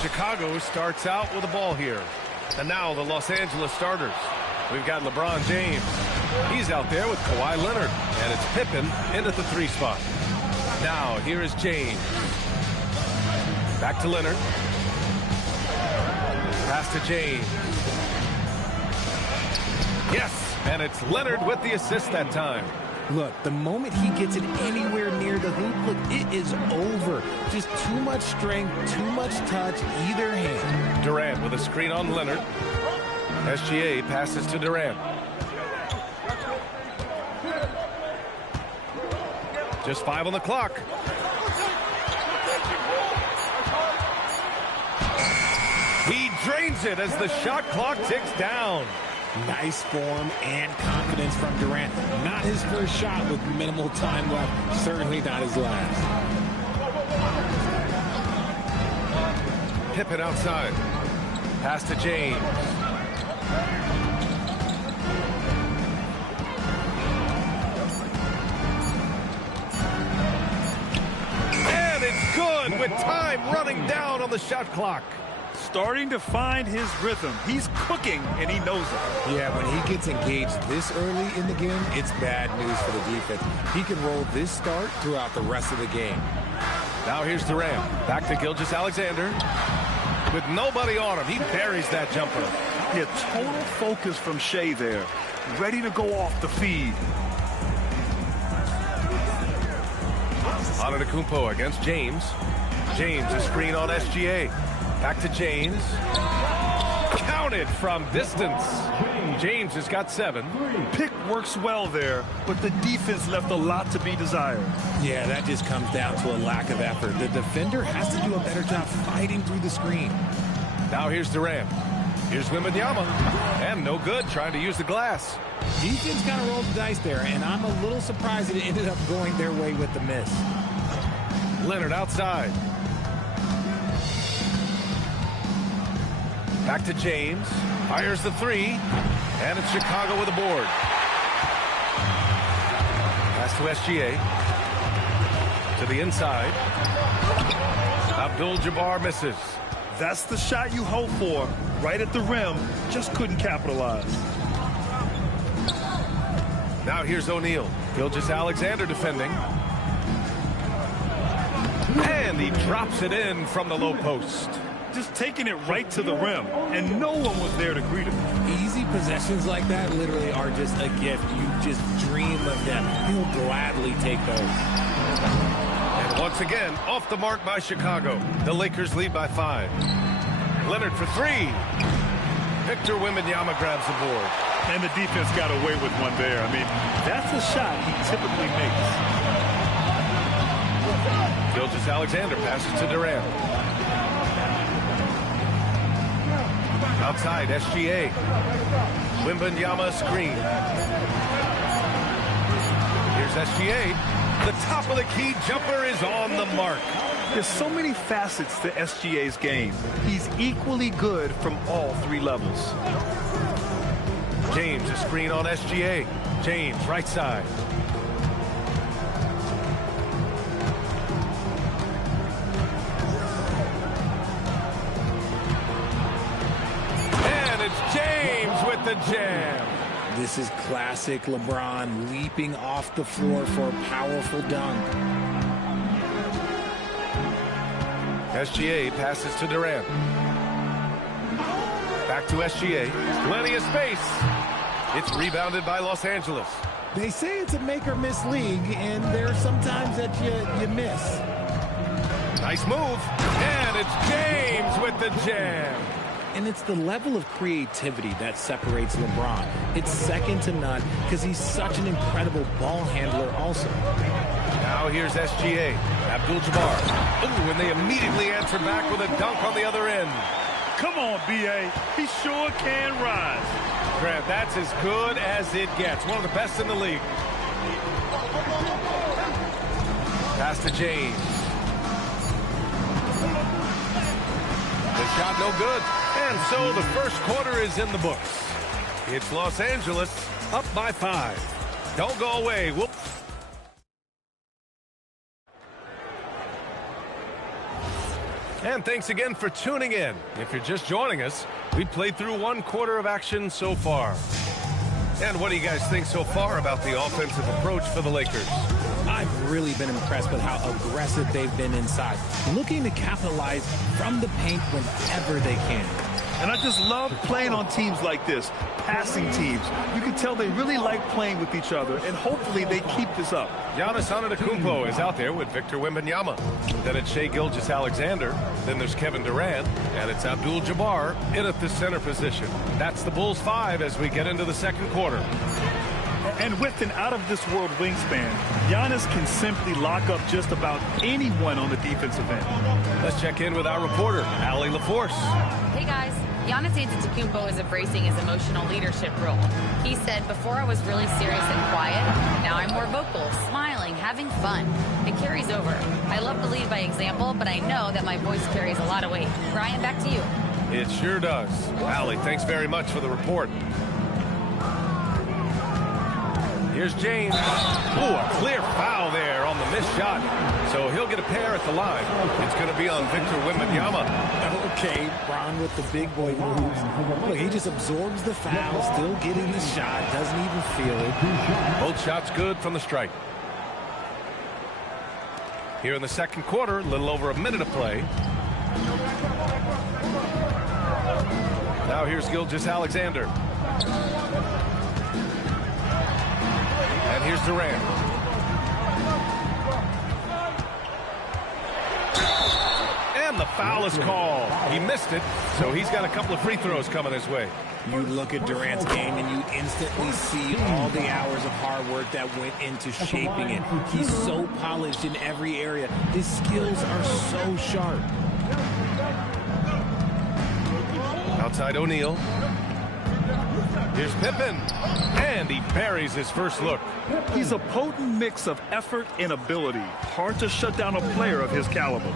Chicago starts out with the ball here. And now the Los Angeles starters. We've got LeBron James. He's out there with Kawhi Leonard. And it's Pippen in at the 3 spot. Now here is James. Back to Leonard. Pass to James. Yes, and it's Leonard with the assist that time. Look, the moment he gets it anywhere near the hoop, look, it is over. Just too much strength, too much touch, either hand. Durant with a screen on Leonard. SGA passes to Durant. Just 5 on the clock. He drains it as the shot clock ticks down. Nice form and confidence from Durant. Not his first shot with minimal time left. Certainly not his last. Pippen outside. Pass to James. And it's good with time running down on the shot clock. Starting to find his rhythm. He's cooking, and he knows it. Yeah, when he gets engaged this early in the game, it's bad news for the defense. He can roll this start throughout the rest of the game. Now here's Durant. Back to Gilgeous-Alexander. With nobody on him, he buries that jumper. Yeah, total focus from Shea there. Ready to go off the feed. Antetokounmpo against James. James, a screen on SGA. Back to James. Counted from distance. James has got 7. Pick works well there, but the defense left a lot to be desired. Yeah, that just comes down to a lack of effort. The defender has to do a better job fighting through the screen. Now here's Durant. Here's Wembanyama. And no good trying to use the glass. Defense kind of rolled the dice there, and I'm a little surprised it ended up going their way with the miss. Leonard outside. Back to James. Fires the 3. And it's Chicago with a board. Pass to SGA. To the inside. Abdul-Jabbar misses. That's the shot you hope for. Right at the rim. Just couldn't capitalize. Now here's O'Neal. Gilgeous-Alexander defending. And he drops it in from the low post. Just taking it right to the rim, and no one was there to greet him. Easy possessions like that literally are just a gift. You just dream of them. He'll gladly take those. And once again, off the mark by Chicago. The Lakers lead by 5. Leonard for 3. Victor Wembanyama grabs the board. And the defense got away with one there. I mean, that's a shot he typically makes. Gilgeous-Alexander passes to Durant. Outside, SGA. Wembanyama screen. Here's SGA. The top of the key jumper is on the mark. There's so many facets to SGA's game. He's equally good from all 3 levels. James, a screen on SGA. James, right side. James with the jam. This is classic LeBron leaping off the floor for a powerful dunk. SGA passes to Durant. Back to SGA. Plenty of space. It's rebounded by Los Angeles. They say it's a make-or-miss league, and there are some times that you miss. Nice move. And it's James with the jam. And it's the level of creativity that separates LeBron. It's second to none because he's such an incredible ball handler also. Now here's SGA. Abdul-Jabbar. Oh, and they immediately answer back with a dunk on the other end. Come on, B.A. He sure can rise. Grant, that's as good as it gets. One of the best in the league. Pass to James. The shot no good. And so the first quarter is in the books. It's Los Angeles up by 5. Don't go away. And thanks again for tuning in. If you're just joining us, we played through 1 quarter of action so far. And what do you guys think so far about the offensive approach for the Lakers? I've really been impressed with how aggressive they've been inside, looking to capitalize from the paint whenever they can. And I just love playing on teams like this, passing teams. You can tell they really like playing with each other, and hopefully they keep this up. Giannis Antetokounmpo is out there with Victor Wembanyama. Then it's Shai Gilgeous-Alexander. Then there's Kevin Durant. And it's Abdul-Jabbar in at the center position. That's the Bulls 5 as we get into the second quarter. And with an out-of-this-world wingspan, Giannis can simply lock up just about anyone on the defensive end. Let's check in with our reporter, Allie LaForce. Hey, guys. Giannis Antetokounmpo is embracing his emotional leadership role. He said, before I was really serious and quiet, now I'm more vocal, smiling, having fun. It carries over. I love to lead by example, but I know that my voice carries a lot of weight. Brian, back to you. It sure does. Allie, thanks very much for the report. Here's James. Ooh, a clear foul there on the missed shot. So he'll get a pair at the line. It's going to be on Victor Wembanyama. Okay, Bron with the big boy moves. Look, he just absorbs the foul, still getting the shot, doesn't even feel it. Both shots good from the stripe. Here in the second quarter, a little over a minute of play. Now here's Gilgeous-Alexander. And here's Durant. And the foul is called. He missed it, so he's got a couple of free throws coming his way. You look at Durant's game and you instantly see all the hours of hard work that went into shaping it. He's so polished in every area. His skills are so sharp. Outside O'Neal. Here's Pippen. And he buries his first look. He's a potent mix of effort and ability. Hard to shut down a player of his caliber.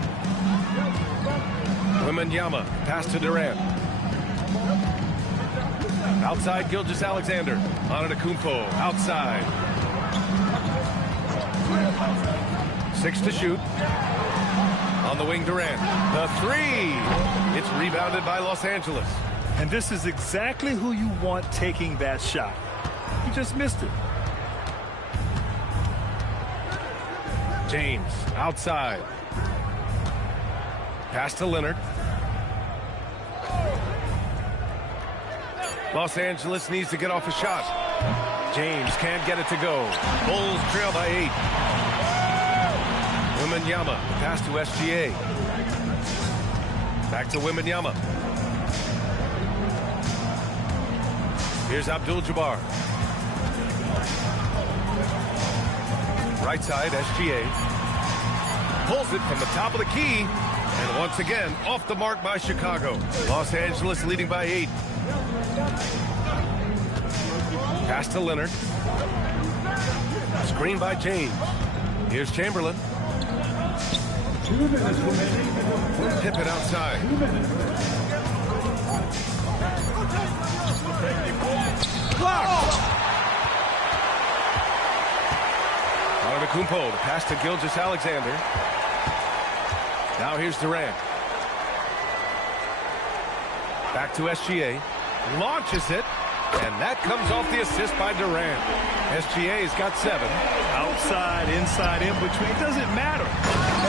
Wembanyama, pass to Durant. Outside Gilgeous-Alexander. Antetokounmpo, outside. 6 to shoot. On the wing, Durant. The 3. It's rebounded by Los Angeles. And this is exactly who you want taking that shot. He just missed it. James, outside. Pass to Leonard. Los Angeles needs to get off a shot. James can't get it to go. Bulls trail by 8. Wembanyama, pass to SGA. Back to Wembanyama. Here's Abdul-Jabbar. Right side, SGA. Pulls it from the top of the key. And once again, off the mark by Chicago. Los Angeles leading by 8. Pass to Leonard. Screen by James. Here's Chamberlain. Pippen outside. Blocked. Antetokounmpo, the pass to Gilgeous-Alexander. Now here's Durant. Back to SGA. Launches it. And that comes off the assist by Durant. SGA's got 7. Outside, inside, in between. It doesn't matter.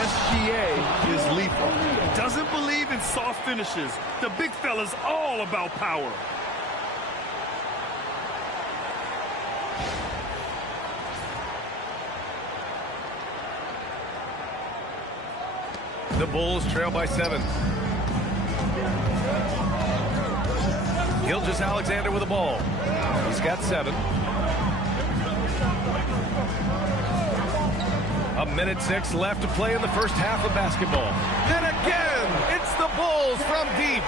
SGA is lethal. Doesn't believe in soft finishes. The big fella's all about power. The Bulls trail by 7. Gilgeous-Alexander with the ball. He's got 7. A minute 6 left to play in the first half of basketball. And again, it's the Bulls from deep.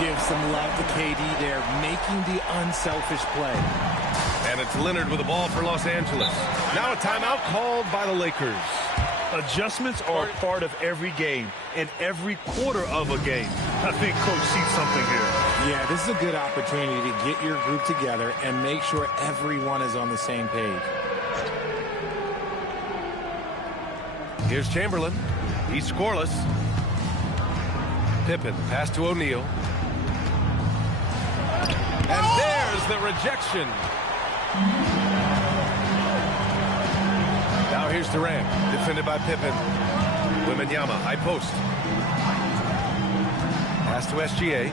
Give some love to KD there, making the unselfish play. And it's Leonard with the ball for Los Angeles. Now a timeout called by the Lakers. Adjustments are a part of every game and every quarter of a game. I think Coach sees something here. Yeah, this is a good opportunity to get your group together and make sure everyone is on the same page. Here's Chamberlain. He's scoreless. Pippen, pass to O'Neal. And there's the rejection. Now here's Durant, defended by Pippen. Wembanyama, high post. Pass to SGA.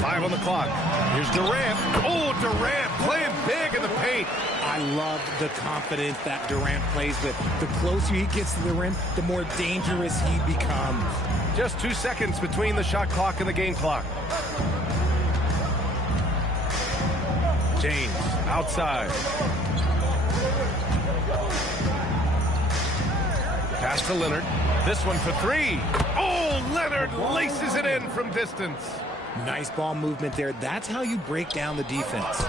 5 on the clock. Here's Durant. Oh, Durant playing big in the paint. I love the confidence that Durant plays with. The closer he gets to the rim, the more dangerous he becomes. Just 2 seconds between the shot clock and the game clock. James outside. Pass to Leonard. This one for 3. Oh, Leonard laces it in from distance. Nice ball movement there. That's how you break down the defense.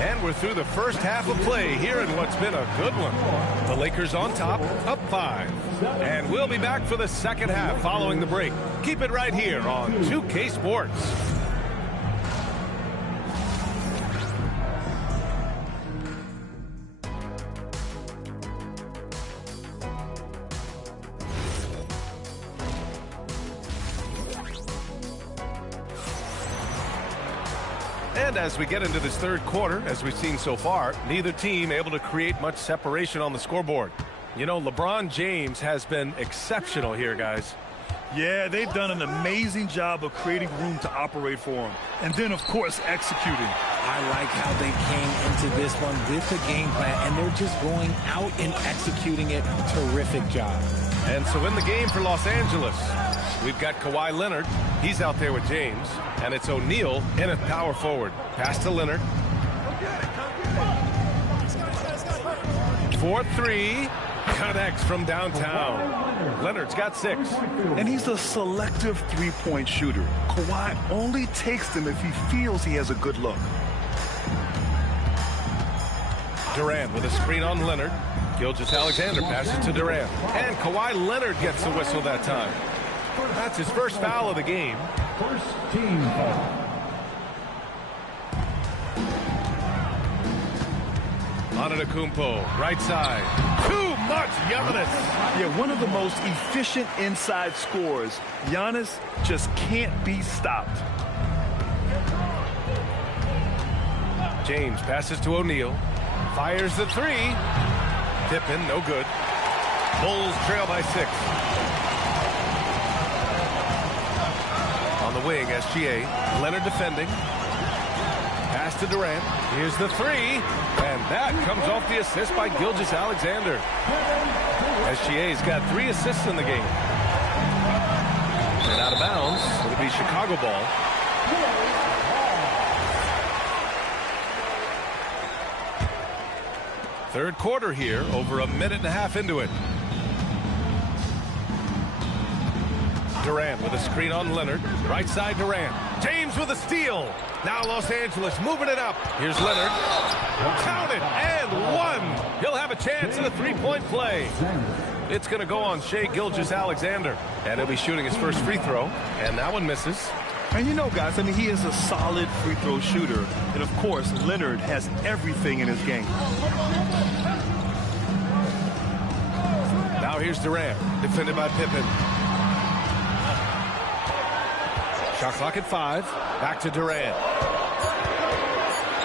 And we're through the first half of play here in what's been a good one. The Lakers on top, up 5. And we'll be back for the second half following the break. Keep it right here on 2K Sports. And as we get into this third quarter, as we've seen so far, neither team able to create much separation on the scoreboard. You know, LeBron James has been exceptional here, guys. Yeah, they've done an amazing job of creating room to operate for him. And then, of course, executing. I like how they came into this one with the game plan, and they're just going out and executing it. Terrific job. And so in the game for Los Angeles, we've got Kawhi Leonard. He's out there with James. And it's O'Neal in at power forward. Pass to Leonard. 4-3. Connects from downtown. Leonard's got 6. And he's a selective three-point shooter. Kawhi only takes them if he feels he has a good look. Durant with a screen on Leonard. Gilgeous-Alexander passes to Durant. And Kawhi Leonard gets the whistle that time. That's his first foul of the game. First team foul. Antetokounmpo, right side. Too much Giannis. Yeah, one of the most efficient inside scorers. Giannis just can't be stopped. James passes to O'Neal. Fires the 3. Pippen, no good. Bulls trail by 6. On the wing, SGA. Leonard defending. Pass to Durant. Here's the 3. And that comes off the assist by Gilgeous-Alexander. SGA's got 3 assists in the game. And out of bounds. It'll be Chicago ball. Third quarter here, over a minute and a half into it. Durant with a screen on Leonard. Right side Durant. James with a steal. Now Los Angeles moving it up. Here's Leonard. Count it, and 1. He'll have a chance in a three-point play. It's going to go on Shai Gilgeous-Alexander. And he'll be shooting his first free throw. And that one misses. And you know, guys, I mean, he is a solid free throw shooter. And, of course, Leonard has everything in his game. Now here's Durant, defended by Pippen. Shot clock at 5. Back to Durant.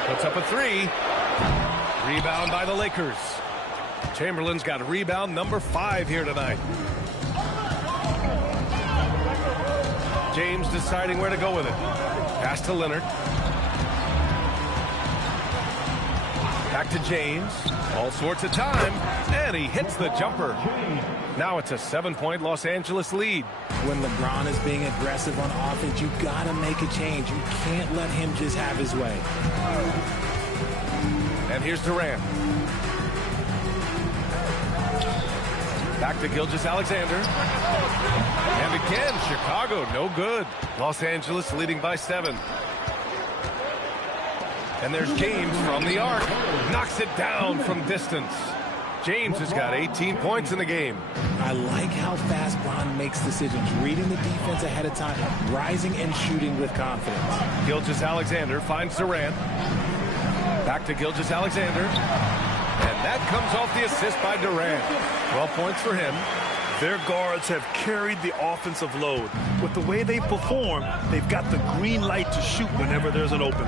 Puts up a 3. Rebound by the Lakers. Chamberlain's got rebound number 5 here tonight. James deciding where to go with it. Pass to Leonard. Back to James. All sorts of time. And he hits the jumper. Now it's a 7-point Los Angeles lead. When LeBron is being aggressive on offense, you got to make a change. You can't let him just have his way. And here's Durant. Back to Gilgeous-Alexander. And again, Chicago, no good. Los Angeles leading by 7. And there's James from the arc. Knocks it down from distance. James has got 18 points in the game. I like how fast Bron makes decisions, reading the defense ahead of time, rising and shooting with confidence. Gilgeous-Alexander finds Durant. Back to Gilgeous-Alexander. And That comes off the assist by Durant. 12 points for him. Their guards have carried the offensive load. With the way they perform, they've got the green light to shoot whenever there's an opening.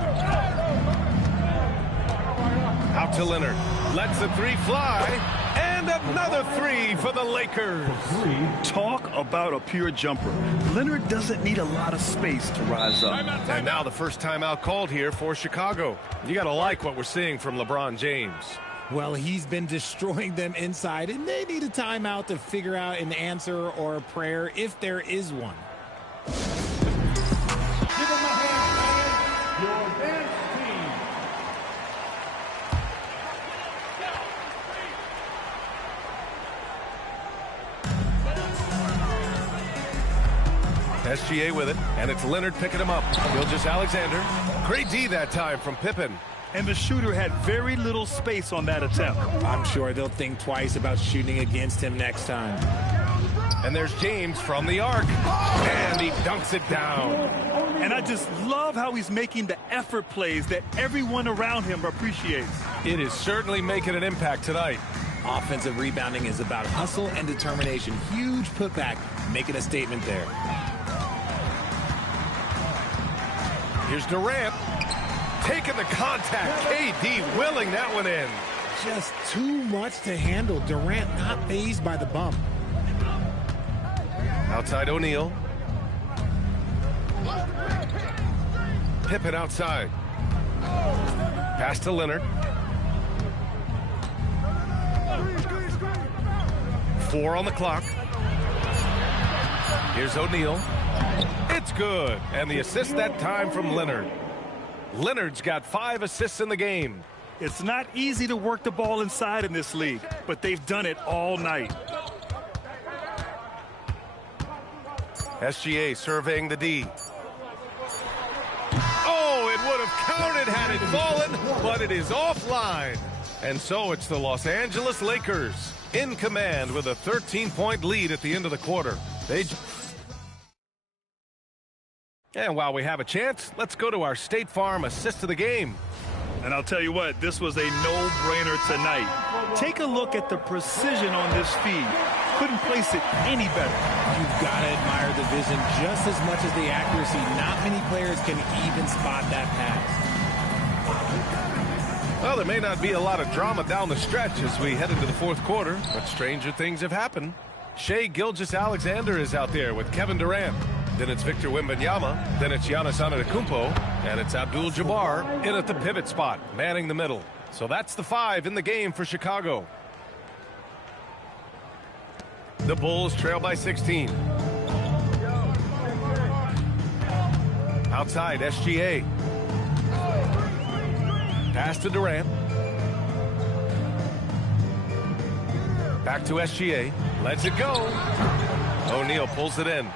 Out to Leonard. Lets the three fly. And another three for the Lakers. Talk about a pure jumper. Leonard doesn't need a lot of space to rise up. And now the first timeout called here for Chicago. You got to like what we're seeing from LeBron James. Well, he's been destroying them inside, and they need a timeout to figure out an answer or a prayer if there is one. Give them a hand, your dance team. SGA with it, and it's Leonard picking him up. Gilgeous-Alexander. Great D that time from Pippen. And the shooter had very little space on that attempt. I'm sure they'll think twice about shooting against him next time. And there's James from the arc. And he dunks it down. And I just love how he's making the effort plays that everyone around him appreciates. It is certainly making an impact tonight. Offensive rebounding is about hustle and determination. Huge putback, making a statement there. Here's Durant. Taking the contact. KD willing that one in. Just too much to handle. Durant not fazed by the bump. Outside O'Neal. Pippen outside. Pass to Leonard. 4 on the clock. Here's O'Neal. It's good. And the assist that time from Leonard. Leonard's got 5 assists in the game. It's not easy to work the ball inside in this league, but they've done it all night. SGA surveying the D. Oh, it would have counted had it fallen, but it is offline. And so it's the Los Angeles Lakers in command with a 13-point lead at the end of the quarter. And while we have a chance, let's go to our State Farm assist of the game. And I'll tell you what, this was a no-brainer tonight. Take a look at the precision on this feed. Couldn't place it any better. You've got to admire the vision just as much as the accuracy. Not many players can even spot that pass. Well, there may not be a lot of drama down the stretch as we head into the fourth quarter, but stranger things have happened. Shai Gilgeous-Alexander is out there with Kevin Durant. Then it's Victor Wembanyama. Then it's Giannis Antetokounmpo. And it's Abdul-Jabbar in at the pivot spot, manning the middle. So that's the 5 in the game for Chicago. The Bulls trail by 16. Outside, SGA. Pass to Durant. Back to SGA. Lets it go. O'Neal pulls it in.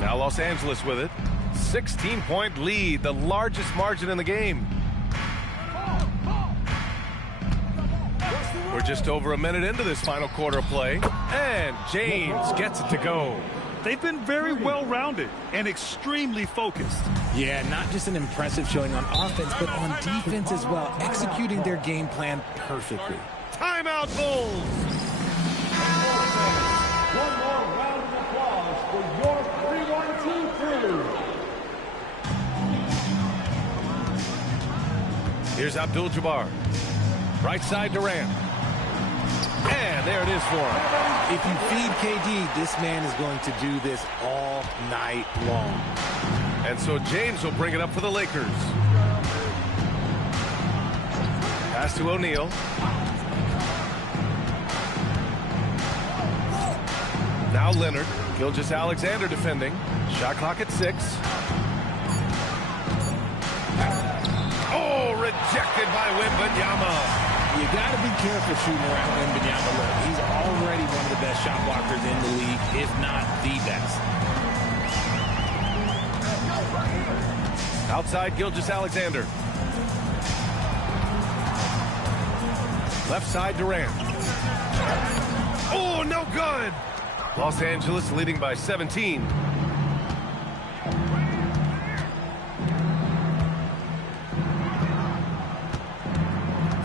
Now Los Angeles with it. 16-point lead, the largest margin in the game. We're just over a minute into this final quarter of play. And James gets it to go. They've been very well-rounded and extremely focused. Yeah, not just an impressive showing on offense, but on defense as well, executing their game plan perfectly. Timeout, Bulls! One more round of applause for your 3-1-2 crew. Here's Abdul-Jabbar. Right side Durant. And there it is for him. If you feed KD, this man is going to do this all night long. And so James will bring it up for the Lakers. Pass to O'Neal. Now Leonard. Gilgeous-Alexander defending. Shot clock at 6. Oh, rejected by Wembanyama. You got to be careful shooting around Wembanyama. Look, he's already one of the best shot blockers in the league, if not the best. Outside Gilgeous-Alexander. Left side Durant. Oh, no good. Los Angeles leading by 17.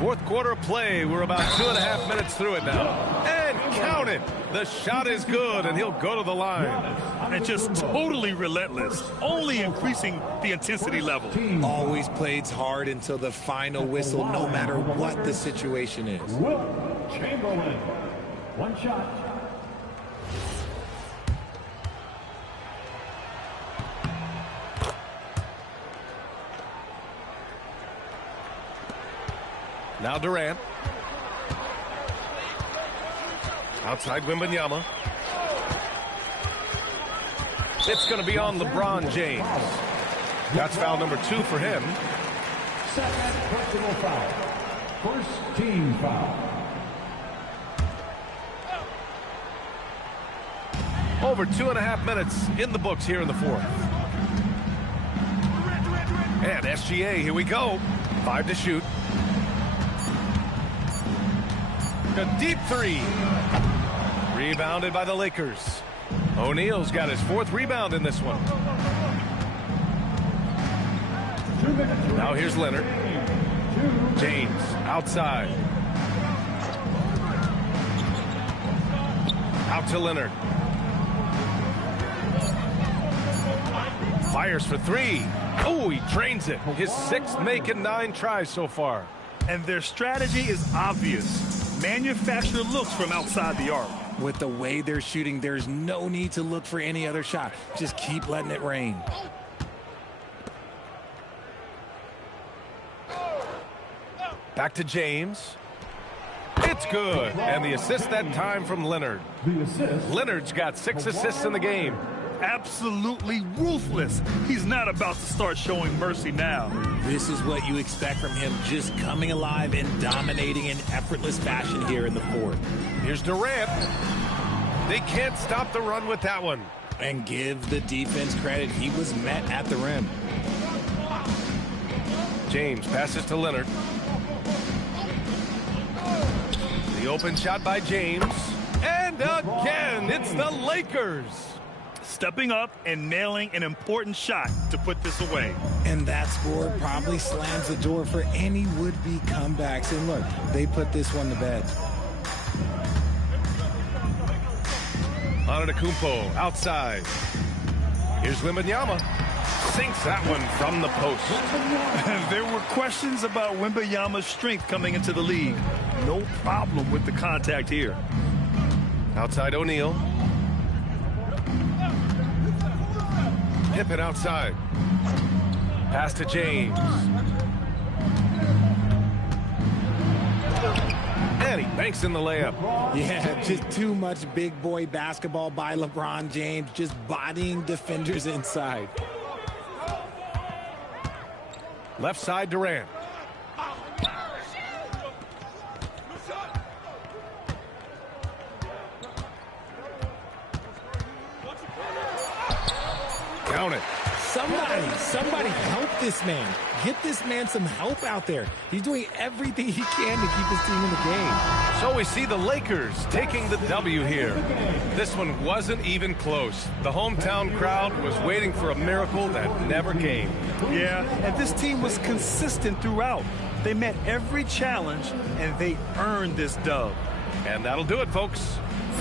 Fourth quarter of play. We're about 2.5 minutes through it now. And count it. The shot is good, and he'll go to the line. And just totally relentless, only increasing the intensity level. Always plays hard until the final whistle, no matter what the situation is. Wilt Chamberlain. One shot. Now Durant. Outside Wembanyama. It's going to be on LeBron James. That's foul number 2 for him. Second personal foul. First team foul. Over 2.5 minutes in the books here in the fourth. And SGA, here we go. 5 to shoot. A deep 3. Rebounded by the Lakers. O'Neal's got his 4th rebound in this one. Now here's Leonard. James outside. Out to Leonard. Fires for 3. Oh, he drains it. His 6th make in 9 tries so far. And their strategy is obvious. Manufacture looks from outside the arc. With the way they're shooting, there's no need to look for any other shot. Just keep letting it rain. Back to James. It's good. And the assist that time from Leonard. The assist. Leonard's got 6 assists in the game. Absolutely ruthless. He's not about to start showing mercy now. This is what you expect from him, just coming alive and dominating in effortless fashion here in the fourth. Here's Durant. They can't stop the run with that one. And give the defense credit, he was met at the rim. James passes to Leonard. The open shot by James. And again, it's the Lakers. Stepping up and nailing an important shot to put this away. And that score probably slams the door for any would-be comebacks. And look, they put this one to bed. Antetokounmpo outside. Here's Wembanyama. Sinks that one from the post. There were questions about Wembanyama's strength coming into the league. No problem with the contact here. Outside O'Neal. Pippen outside. Pass to James. And he banks in the layup. Yeah, just too much big boy basketball by LeBron James, just bodying defenders inside. Left side Durant. Count it. Somebody help this man. Get this man some help out there. He's doing everything he can to keep his team in the game. So we see the Lakers taking the W here. This one wasn't even close. The hometown crowd was waiting for a miracle that never came. Yeah, and this team was consistent throughout. They met every challenge, and they earned this dub. And that'll do it, folks.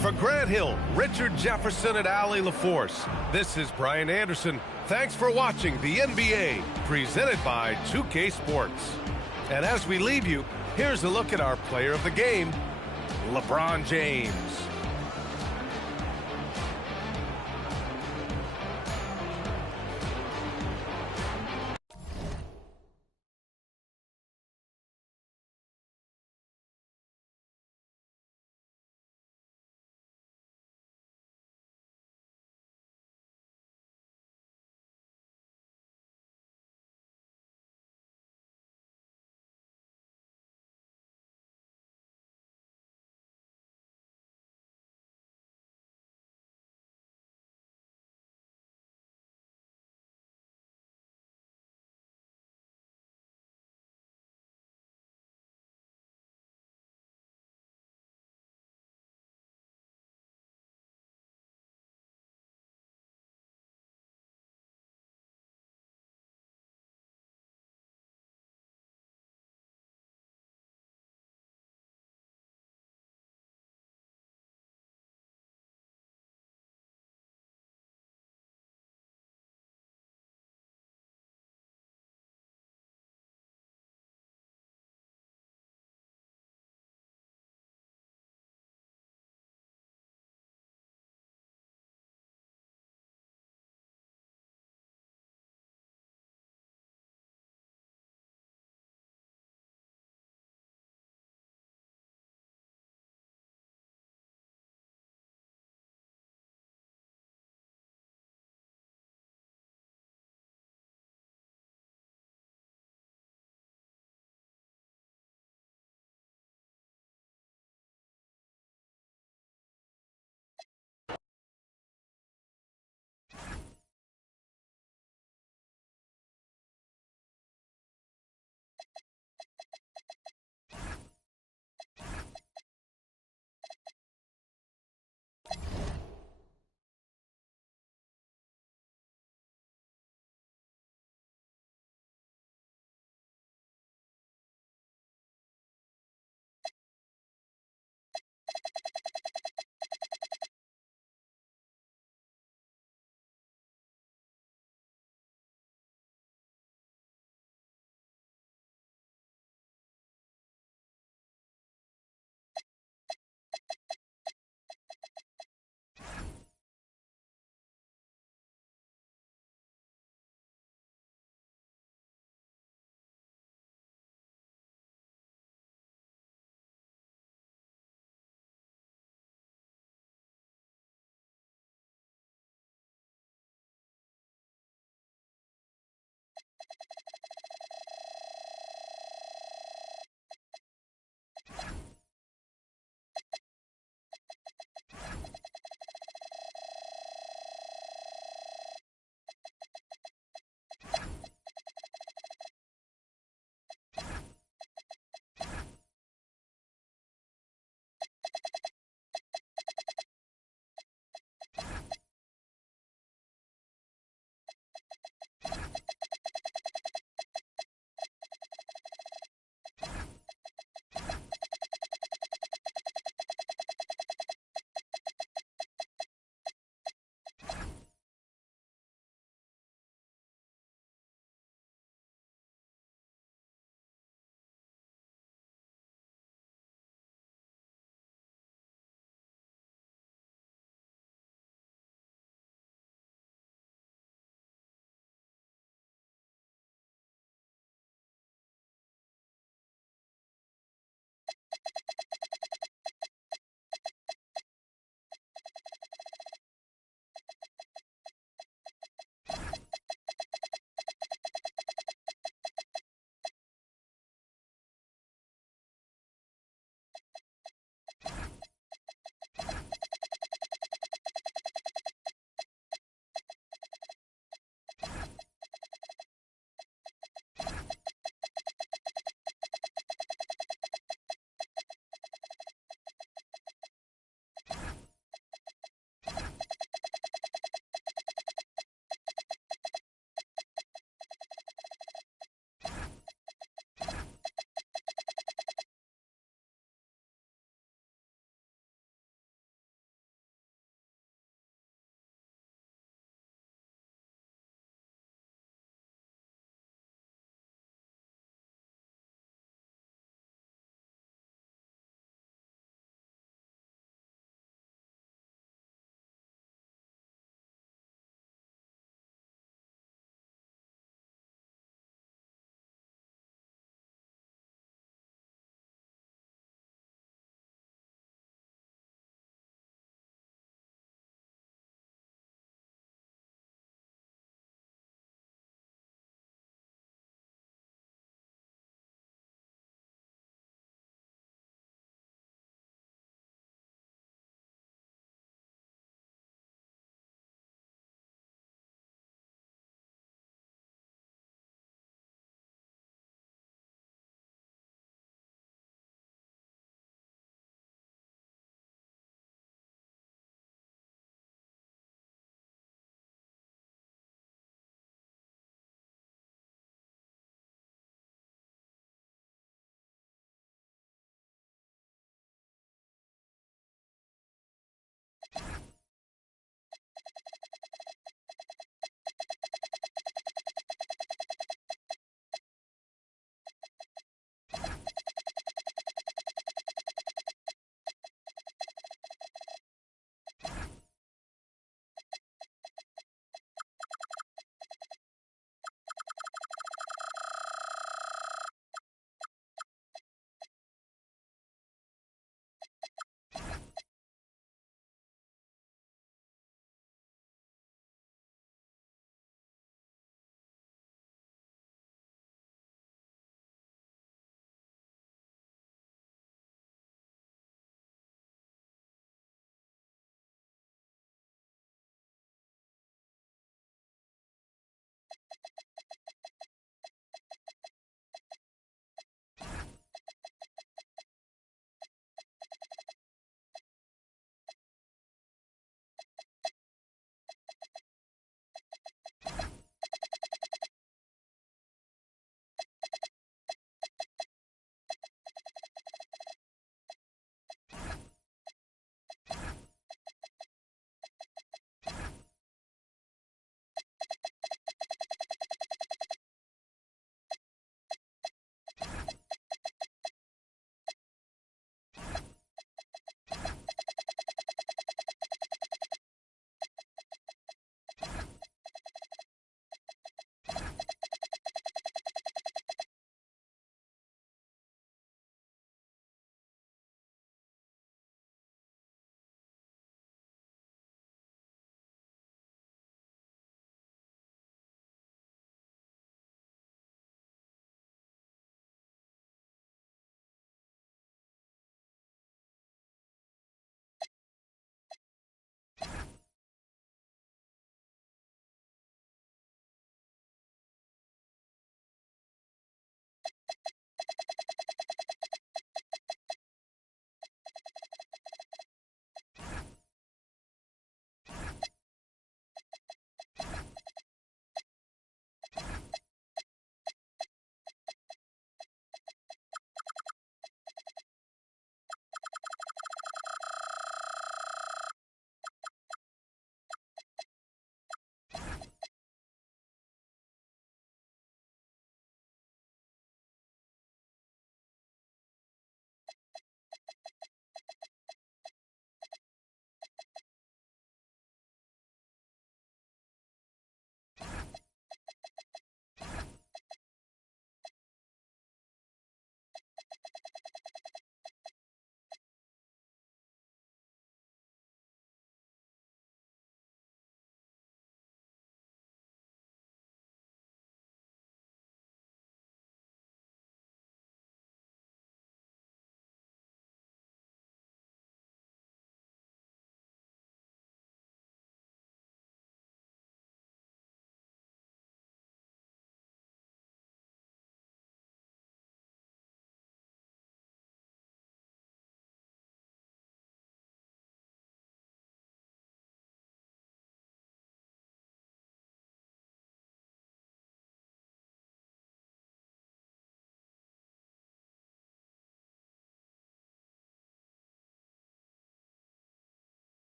For Grant Hill, Richard Jefferson, and Allie LaForce, this is Brian Anderson. Thanks for watching the NBA, presented by 2K Sports. And as we leave you, here's a look at our player of the game, LeBron James.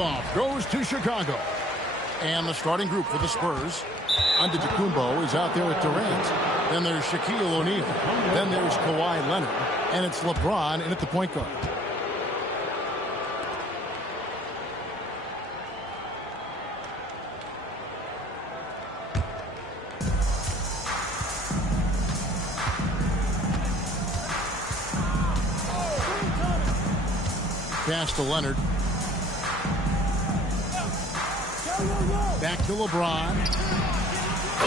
tip-off goes to Chicago. And the starting group for the Spurs. Antetokounmpo is out there with Durant. Then there's Shaquille O'Neal. Then there's Kawhi Leonard. And it's LeBron in at the point guard. Pass to Leonard. Back to LeBron.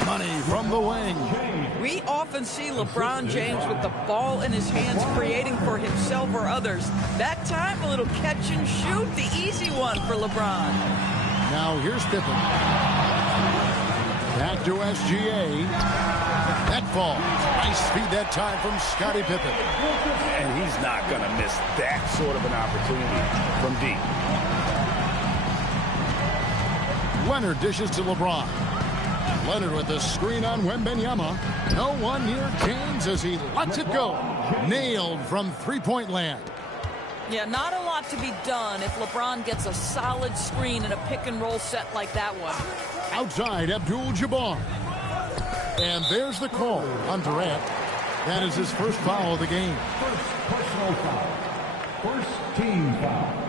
Money from the wing. We often see LeBron James with the ball in his hands creating for himself or others. That time, a little catch and shoot, the easy one for LeBron. Now here's Pippen. Back to SGA. That ball. Nice speed that time from Scottie Pippen. And he's not going to miss that sort of an opportunity from deep. Leonard dishes to LeBron. Leonard with the screen on Wembanyama. No one near James as he lets it go. Nailed from three-point land. Yeah, not a lot to be done if LeBron gets a solid screen in a pick-and-roll set like that one. Outside, Abdul-Jabbar. And there's the call on Durant. That is his first foul of the game. First personal foul. First team foul.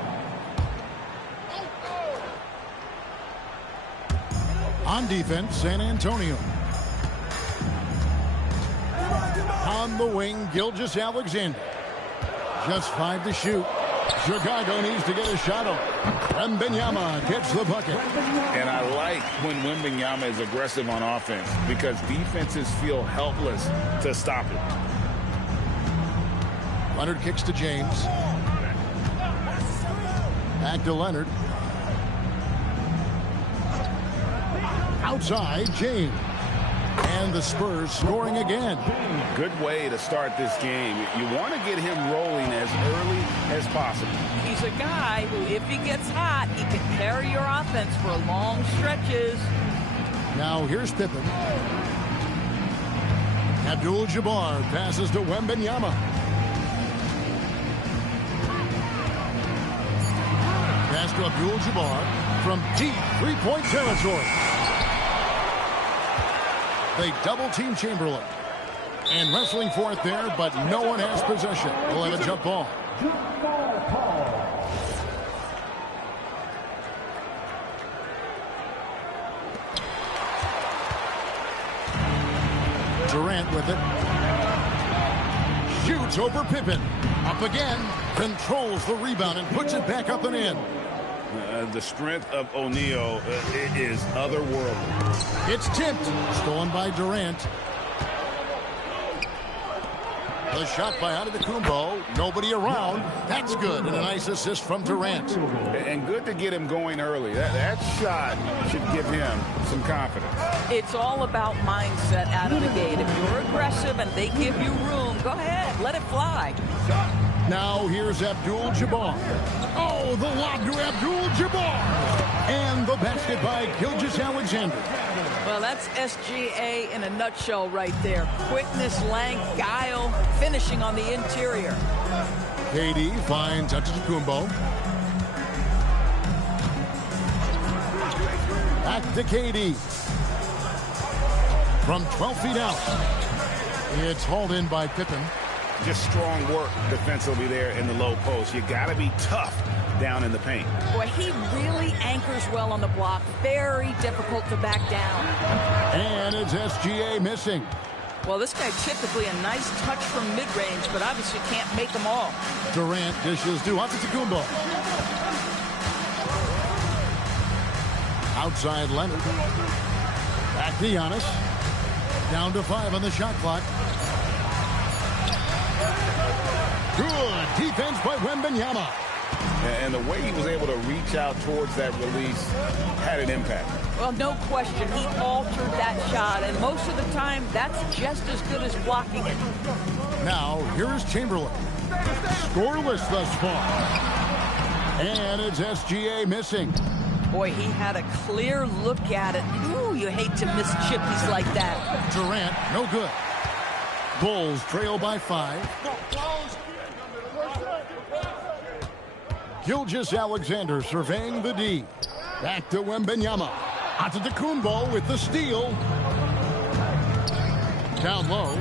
On defense, San Antonio. On the wing, Gilgeous-Alexander. Just 5 to shoot. Chicago needs to get a shot on. Wembanyama gets the bucket. And I like when Wembanyama is aggressive on offense because defenses feel helpless to stop it. Leonard kicks to James. Back to Leonard. Outside, James. And the Spurs scoring again. Good way to start this game. You want to get him rolling as early as possible. He's a guy who, if he gets hot, he can carry your offense for long stretches. Now here's Pippen. Abdul-Jabbar passes to Wembanyama. Pass to Abdul-Jabbar from deep three-point territory. They double-team Chamberlain. And wrestling for it there, but no one has possession. We'll have a jump ball. Jump ball call. Durant with it. Shoots over Pippen. Up again. Controls the rebound and puts it back up and in. The strength of O'Neal is otherworldly. It's tipped. Stolen by Durant. The shot by Antetokounmpo. Nobody around. That's good. And a nice assist from Durant. And good to get him going early. That shot should give him some confidence. It's all about mindset out of the gate. If you're aggressive and they give you room, go ahead, let it fly. Now here's Abdul-Jabbar. Oh, the lob to Abdul-Jabbar. And the basket by Gilgeous-Alexander. Well, that's SGA in a nutshell right there. Quickness, length, guile, finishing on the interior. KD finds Antetokounmpo. Back to KD. From 12 feet out. It's hauled in by Pippen. Just strong work defensively there in the low post. You got to be tough down in the paint. Boy, he really anchors well on the block. Very difficult to back down. And it's SGA missing. Well, this guy typically a nice touch from mid-range, but obviously can't make them all. Durant dishes to Antetokounmpo. Outside Leonard. Back to Giannis. Down to 5 on the shot clock. Good defense by Wembanyama. And the way he was able to reach out towards that release had an impact. Well, no question. He altered that shot, and most of the time, that's just as good as blocking it. Now, here's Chamberlain. Scoreless thus far. And it's SGA missing. Boy, he had a clear look at it. Ooh, you hate to miss chippies like that. Durant, no good. Bulls trail by 5. Gilgeous-Alexander surveying the D. Back to Wembanyama. Antetokounmpo with the steal. Down low.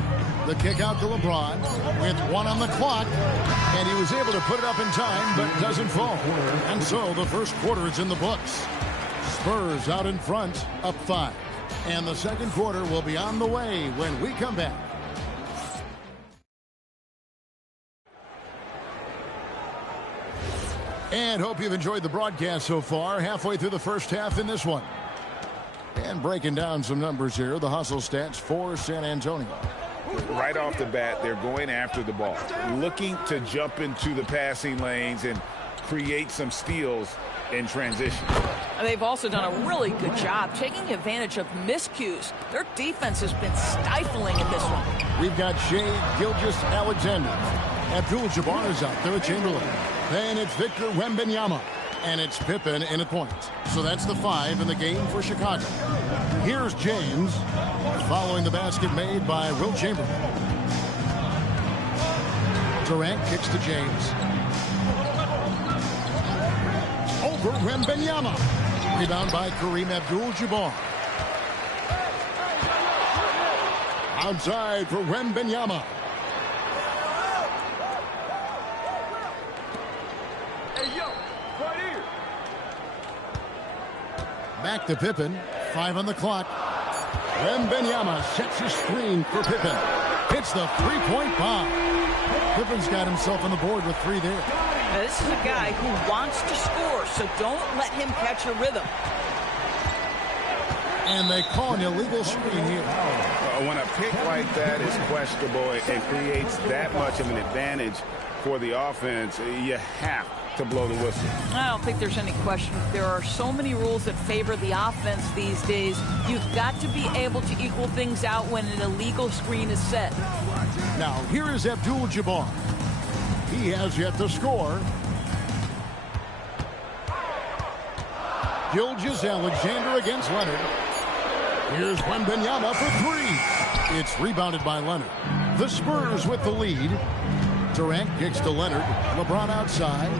The kick out to LeBron with 1 on the clock. And he was able to put it up in time, but doesn't fall. And so the first quarter is in the books. Spurs out in front, up 5. And the second quarter will be on the way when we come back. And hope you've enjoyed the broadcast so far. Halfway through the first half in this one. And breaking down some numbers here. The hustle stats for San Antonio. Right off the bat, they're going after the ball. Looking to jump into the passing lanes and create some steals in transition. They've also done a really good job taking advantage of miscues. Their defense has been stifling in this one. We've got Shai Gilgeous-Alexander. Abdul-Jabbar is out there at Chamberlain. Then it's Victor Wembanyama. And it's Pippen in at point. So that's the 5 in the game for Chicago. Here's James following the basket made by Will Chamberlain. Durant kicks to James. Over Wembanyama. Rebound by Kareem Abdul-Jabbar. Outside for Wembanyama. Back to Pippen. 5 on the clock. Wembanyama sets a screen for Pippen. Hits the three-point bomb. Pippen's got himself on the board with 3 there. Now, this is a guy who wants to score, so don't let him catch a rhythm. And they call an illegal screen here. When a pick like that is questionable and creates that much of an advantage for the offense, you have to blow the whistle. I don't think there's any question. There are so many rules that favor the offense these days. You've got to be able to equal things out when an illegal screen is set. Now, here is Abdul-Jabbar. He has yet to score. Gilgeous-Alexander against Leonard. Here's Wembanyama for 3. It's rebounded by Leonard. The Spurs with the lead. Durant kicks to Leonard. LeBron outside.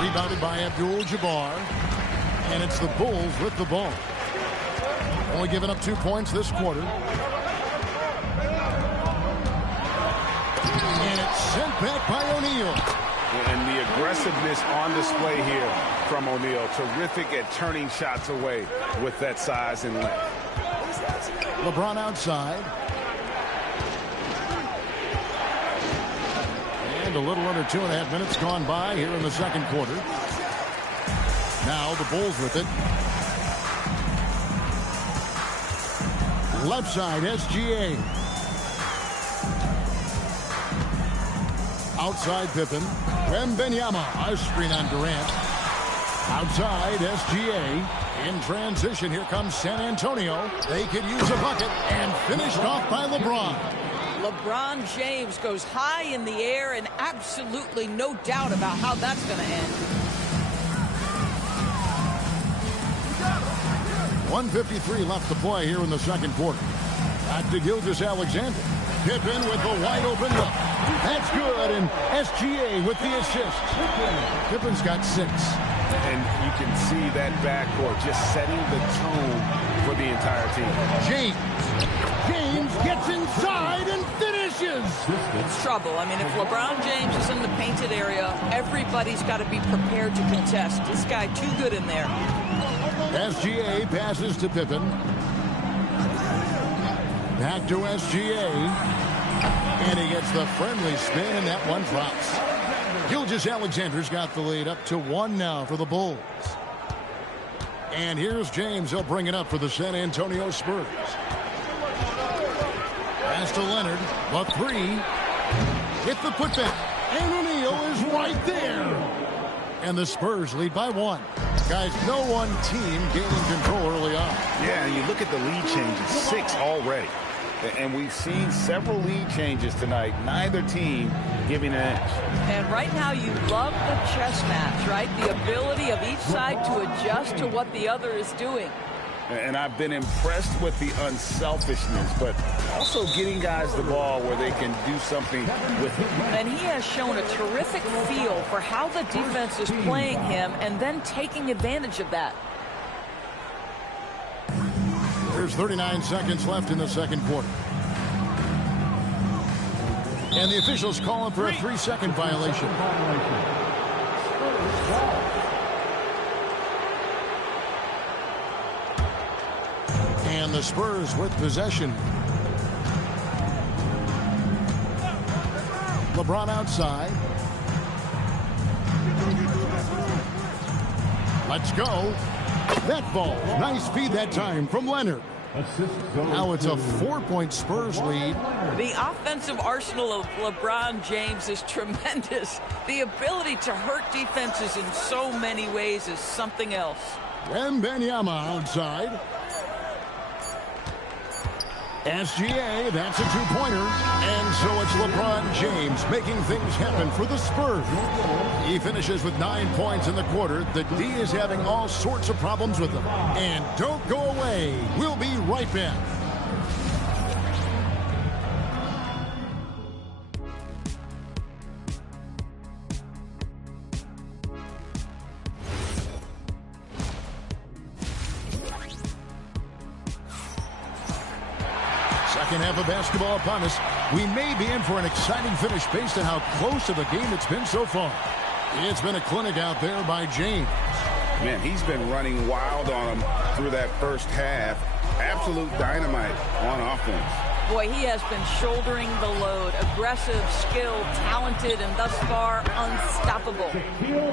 Rebounded by Abdul-Jabbar. And it's the Bulls with the ball. Only giving up 2 points this quarter. And it's sent back by O'Neal. And the aggressiveness on display here from O'Neal. Terrific at turning shots away with that size and length. LeBron outside. And a little under 2.5 minutes gone by here in the second quarter. Now the Bulls with it. Left side, SGA. Outside Pippen. Wembanyama. A screen on Durant. Outside SGA. In transition, here comes San Antonio. They could use a bucket and finished off by LeBron. LeBron James goes high in the air, and absolutely no doubt about how that's going to end. 1:53 left to play here in the second quarter. Back to Gilgeous-Alexander. Pippen with the wide open look. That's good, and SGA with the assist. Pippen's got 6. And you can see that backcourt just setting the tone for the entire team. James gets inside and finishes. It's trouble. I mean, if LeBron James is in the painted area, everybody's got to be prepared to contest. This guy too good in there. SGA passes to Pippen. Back to SGA. And he gets the friendly spin, and that one drops. Gilgeous-Alexander's got the lead up to 1 now for the Bulls. And here's James. He'll bring it up for the San Antonio Spurs. Pass to Leonard. The 3. Hit the putback. And O'Neal is right there. And the Spurs lead by 1. Guys, no one team gaining control early on. Yeah, and you look at the lead changes. 6 already. And we've seen several lead changes tonight. Neither team giving an edge. And right now you love the chess match, right? The ability of each side to adjust to what the other is doing. And I've been impressed with the unselfishness, but also getting guys the ball where they can do something with it. And he has shown a terrific feel for how the defense is playing him and then taking advantage of that. There's 39 seconds left in the second quarter. And the officials calling for a 3-second violation. And the Spurs with possession. LeBron outside. Let's go. That ball. Nice feed that time from Leonard. Now it's a 4-point Spurs lead. The offensive arsenal of LeBron James is tremendous. The ability to hurt defenses in so many ways is something else. Wembanyama outside. SGA, that's a 2-pointer. And so it's LeBron James making things happen for the Spurs. He finishes with 9 points in the quarter. The D is having all sorts of problems with him. And don't go away. We'll be right back. Second half of basketball upon us. We may be in for an exciting finish based on how close to the game it's been so far. It's been a clinic out there by James. Man, he's been running wild on him through that first half. Absolute dynamite on offense. Boy, he has been shouldering the load. Aggressive, skilled, talented, and thus far unstoppable.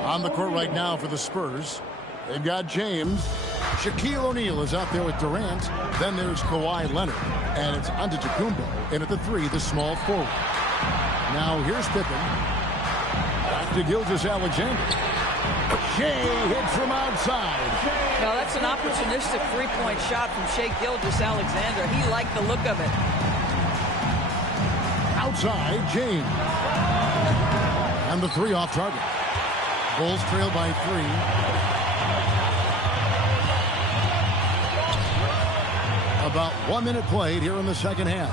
On the court right now for the Spurs, they've got James. Shaquille O'Neal is out there with Durant. Then there's Kawhi Leonard. And it's Antetokounmpo. And at the 3, the small forward. Now here's Pippen. Back to Gilgeous-Alexander. Shea hits from outside. Now that's an opportunistic three-point shot from Shea Gilgeous-Alexander. He liked the look of it. Outside, James. And the 3 off target. Bulls trail by 3. About 1 minute played here in the second half.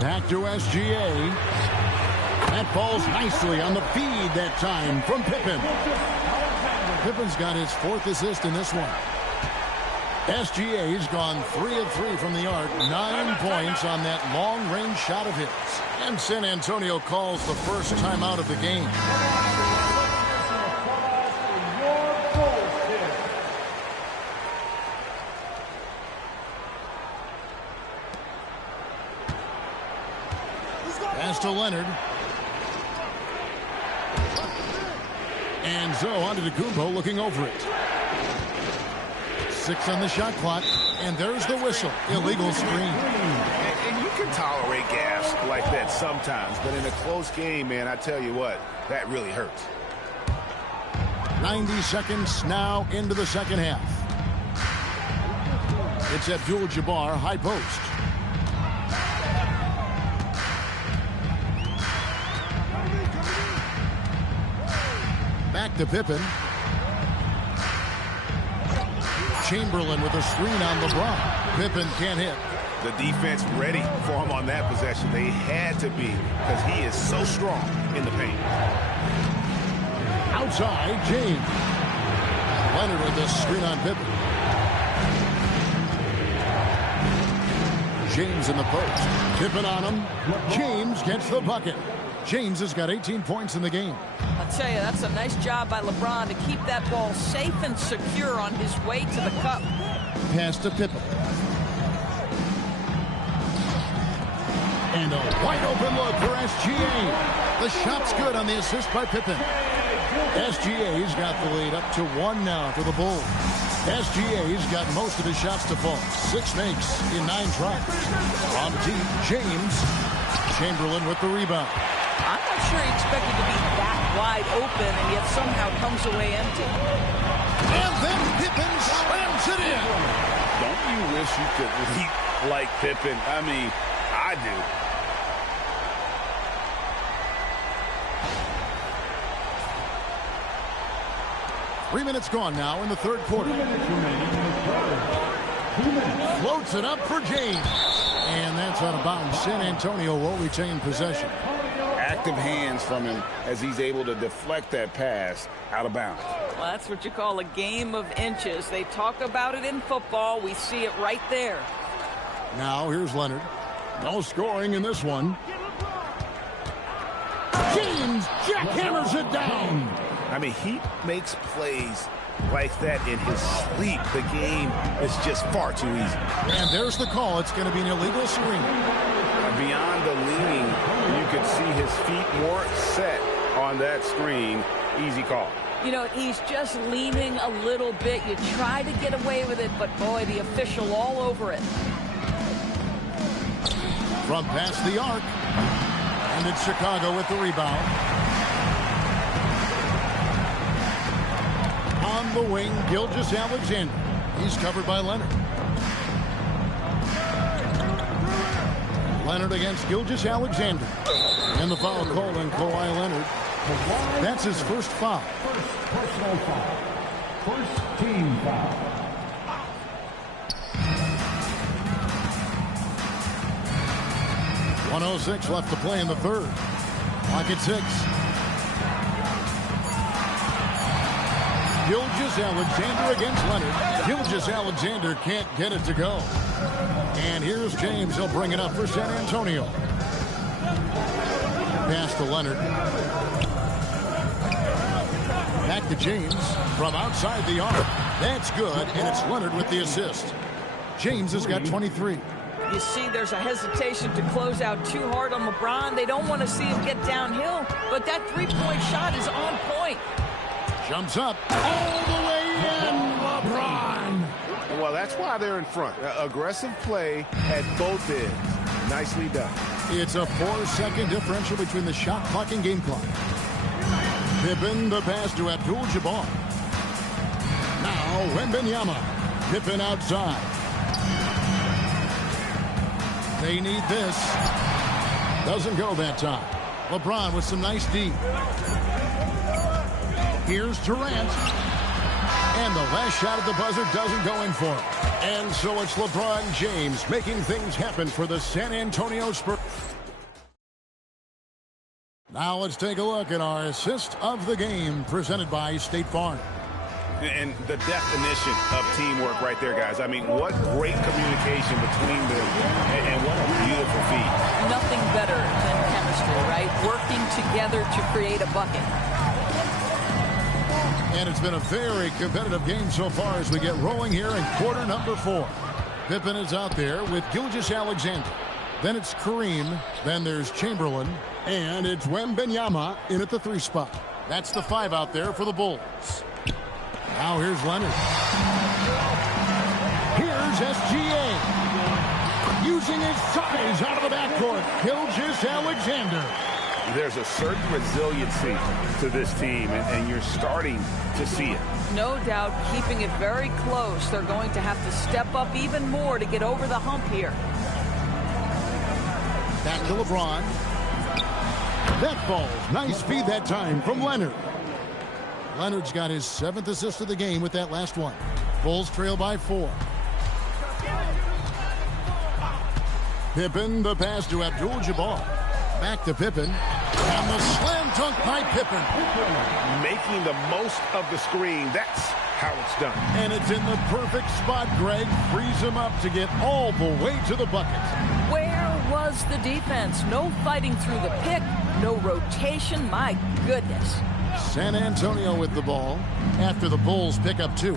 Back to SGA. That falls nicely on the feed that time from Pippen. Pippen's got his 4th assist in this one. SGA's gone 3 of 3 from the arc. 9 points on that long-range shot of his. And San Antonio calls the first timeout of the game. Pass to Leonard. And so Antetokounmpo looking over it. 6 on the shot clock. And there's the whistle. Illegal screen. And you can tolerate gas like that sometimes. But in a close game, man, I tell you what, that really hurts. 90 seconds now into the second half. It's Abdul-Jabbar, high post. Back to Pippen. Chamberlain with a screen on LeBron. Pippen can't hit. The defense ready for him on that possession. They had to be because he is so strong in the paint. Outside, James. Leonard with the screen on Pippen. James in the post. Pippen on him. James gets the bucket. James has got 18 points in the game. I'll tell you, that's a nice job by LeBron to keep that ball safe and secure on his way to the cup. Pass to Pippen. And a wide open look for SGA. The shot's good on the assist by Pippen. SGA's got the lead up to 1 now for the Bulls. SGA's got most of his shots to fall. 6 makes in 9 tries. From deep, James. Chamberlain with the rebound. I'm not sure he expected to be that wide open and yet somehow comes away empty. And then Pippen slams it in. Don't you wish you could leap like Pippen? I mean, I do. 3 minutes gone now in the third quarter. Floats it up for James. And that's out of bounds. San Antonio will retain possession. Active hands from him as he's able to deflect that pass out of bounds. Well, that's what you call a game of inches. They talk about it in football. We see it right there. Now here's Leonard. No scoring in this one. James jackhammers it down. I mean, he makes plays like that in his sleep. The game is just far too easy. And there's the call. It's going to be an illegal screen. Beyond the leaning, you could see his feet more set on that screen. Easy call. You know, he's just leaning a little bit. You try to get away with it, but boy, the official all over it. From past the arc. And it's Chicago with the rebound. On the wing, Gilgeous-Alexander. He's covered by Leonard. Leonard against Gilgeous-Alexander. And the foul called on Kawhi Leonard. That's his first foul. First personal foul. First team foul. .106 left to play in the third. Clock at 6. Gilgeous-Alexander against Leonard. Gilgeous-Alexander can't get it to go. And here's James. He'll bring it up for San Antonio. Pass to Leonard. Back to James from outside the arc. That's good, and it's Leonard with the assist. James has got 23. You see there's a hesitation to close out too hard on LeBron. They don't want to see him get downhill, but that three-point shot is on point. Jumps up all the way in, LeBron. Well, that's why they're in front. Aggressive play at both ends. Nicely done. It's a 4-second differential between the shot clock and game clock. Pippen the pass to Abdul-Jabbar. Now Wembanyama. Pippen outside. They need this. Doesn't go that time. LeBron with some nice D. Here's Durant. And the last shot at the buzzer doesn't go in for him. And so it's LeBron James making things happen for the San Antonio Spurs. Now let's take a look at our assist of the game presented by State Farm. And the definition of teamwork right there, guys. I mean, what great communication between them, and what a beautiful feat. Nothing better than chemistry, right? Working together to create a bucket. And it's been a very competitive game so far as we get rolling here in quarter number 4. Pippen is out there with Gilgeous-Alexander. Then it's Kareem. Then there's Chamberlain. And it's Wembanyama in at the 3 spot. That's the 5 out there for the Bulls. Now here's Leonard. Here's SGA. Using his size out of the backcourt. Gilgeous-Alexander. There's a certain resiliency to this team, and you're starting to see it. No doubt, keeping it very close. They're going to have to step up even more to get over the hump here. Back to LeBron. That falls. Nice feed that time from Leonard. Leonard's got his 7th assist of the game with that last one. Bulls trail by 4. Pippen, the pass to Abdul-Jabbar. Back to Pippen. And the slam dunk by Pippen. Making the most of the screen. That's how it's done. And it's in the perfect spot. Greg frees him up to get all the way to the bucket. Where was the defense? No fighting through the pick. No rotation. My goodness. San Antonio with the ball after the Bulls pick up 2.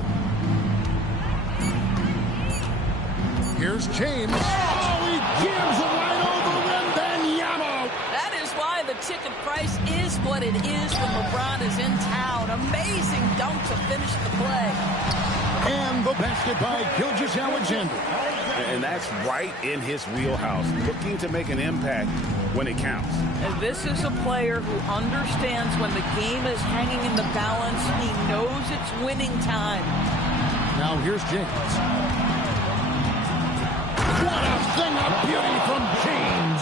Here's James. Oh, he jams it right over Wembanyama. That is why the ticket price is what it is when LeBron is in town. Amazing dunk to finish the play. And the basket by Gilgeous-Alexander. And that's right in his wheelhouse, looking to make an impact when it counts. And this is a player who understands when the game is hanging in the balance. He knows it's winning time. Now here's James. What a thing of beauty from James.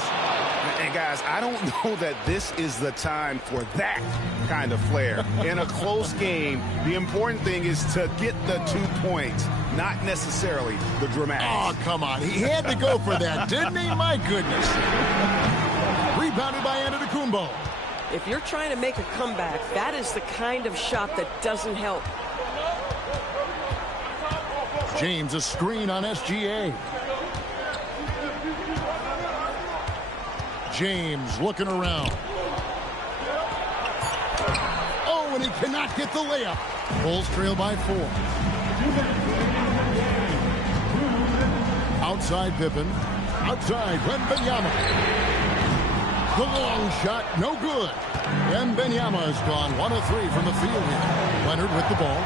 And And guys, I don't know that this is the time for that kind of flair. In a close game, the important thing is to get the 2 points, not necessarily the dramatics. Oh, come on. He had to go for that, didn't he? My goodness. Rebounded by Antetokounmpo. If you're trying to make a comeback, that is the kind of shot that doesn't help. James, a screen on SGA. James looking around. Oh, and he cannot get the layup. Bulls trail by 4. Outside Pippen. Outside Wembanyama. The long shot, no good. Wembanyama has gone 1 of 3 from the field here. Leonard with the ball.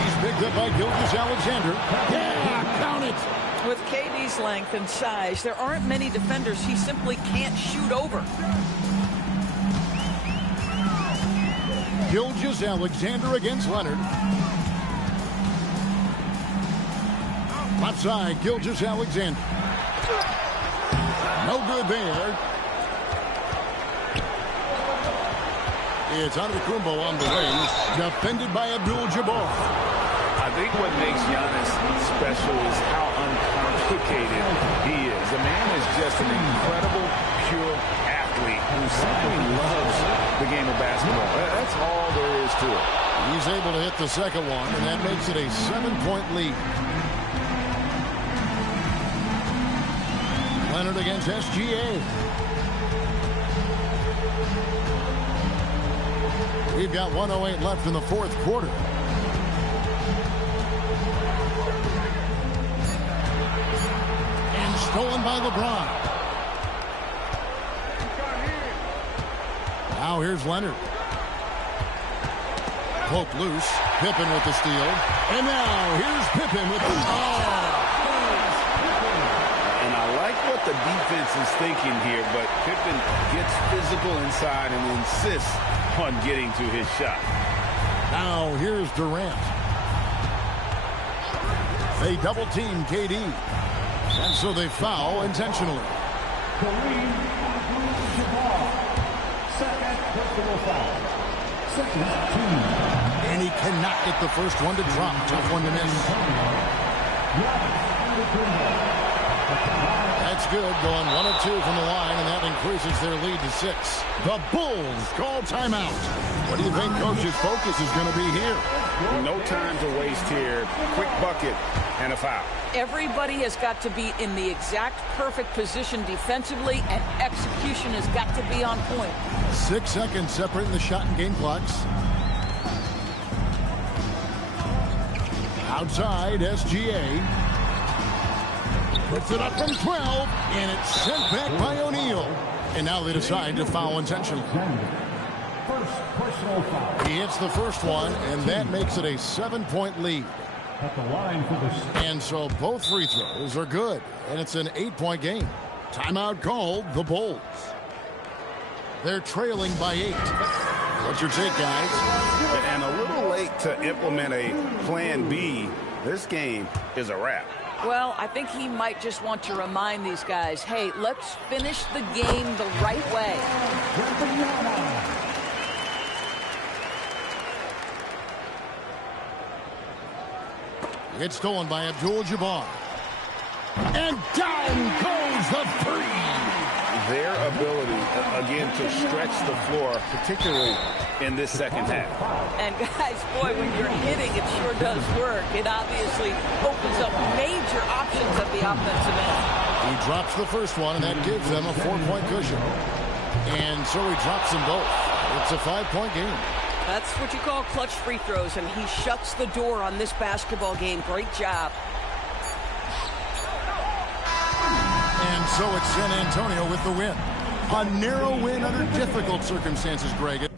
He's picked up by Gilgeous-Alexander. Yeah, count it. With KD's length and size, there aren't many defenders he simply can't shoot over. Gilgeous-Alexander against Leonard. Left side, Gilgeous-Alexander. No good there. It's Antetokounmpo on the wing, defended by Abdul-Jabbar. I think what makes Giannis special is how uncomplicated he is. The man is just an incredible, pure athlete who simply loves the game of basketball. That's all there is to it. He's able to hit the second one, and that makes it a 7-point lead. Leonard against SGA. We've got 1:08 left in the fourth quarter. And stolen by LeBron. Now here's Leonard. Poke loose. Pippen with the steal. And now here's Pippen with the... And I like what the defense is thinking here, but Pippen gets physical inside and insists on getting to his shot. Now here's Durant. They double team KD. And so they foul intentionally. Second personal foul. Second team. And he cannot get the first one to drop. Tough one to miss. That's good, going 1 of 2 from the line, and that increases their lead to 6. The Bulls call timeout. What do you think Coach's focus is going to be here? No time to waste here. Quick bucket and a foul. Everybody has got to be in the exact perfect position defensively, and execution has got to be on point. 6 seconds separating the shot and game clocks. Outside, SGA. Puts it up from 12, and it's sent back by O'Neal. And now they decide to foul intentionally. First personal foul. He hits the first one, and that makes it a 7-point lead. At the line for the... And so both free throws are good, and it's an 8-point game. Timeout called, the Bulls. They're trailing by 8. What's your take, guys? And a little late to implement a plan B. This game is a wrap. Well, I think he might just want to remind these guys, hey, let's finish the game the right way. It's stolen by Abdul-Jabbar. And down goes the three. Their ability, again, to stretch the floor, particularly in this second half. And guys, boy, when you're hitting, it sure does work. It obviously opens up major options at the offensive end. He drops the first one, and that gives them a 4-point cushion. And so he drops them both. It's a 5-point game. That's what you call clutch free throws, and he shuts the door on this basketball game. Great job. And so it's San Antonio with the win. A narrow win under difficult circumstances, Greg.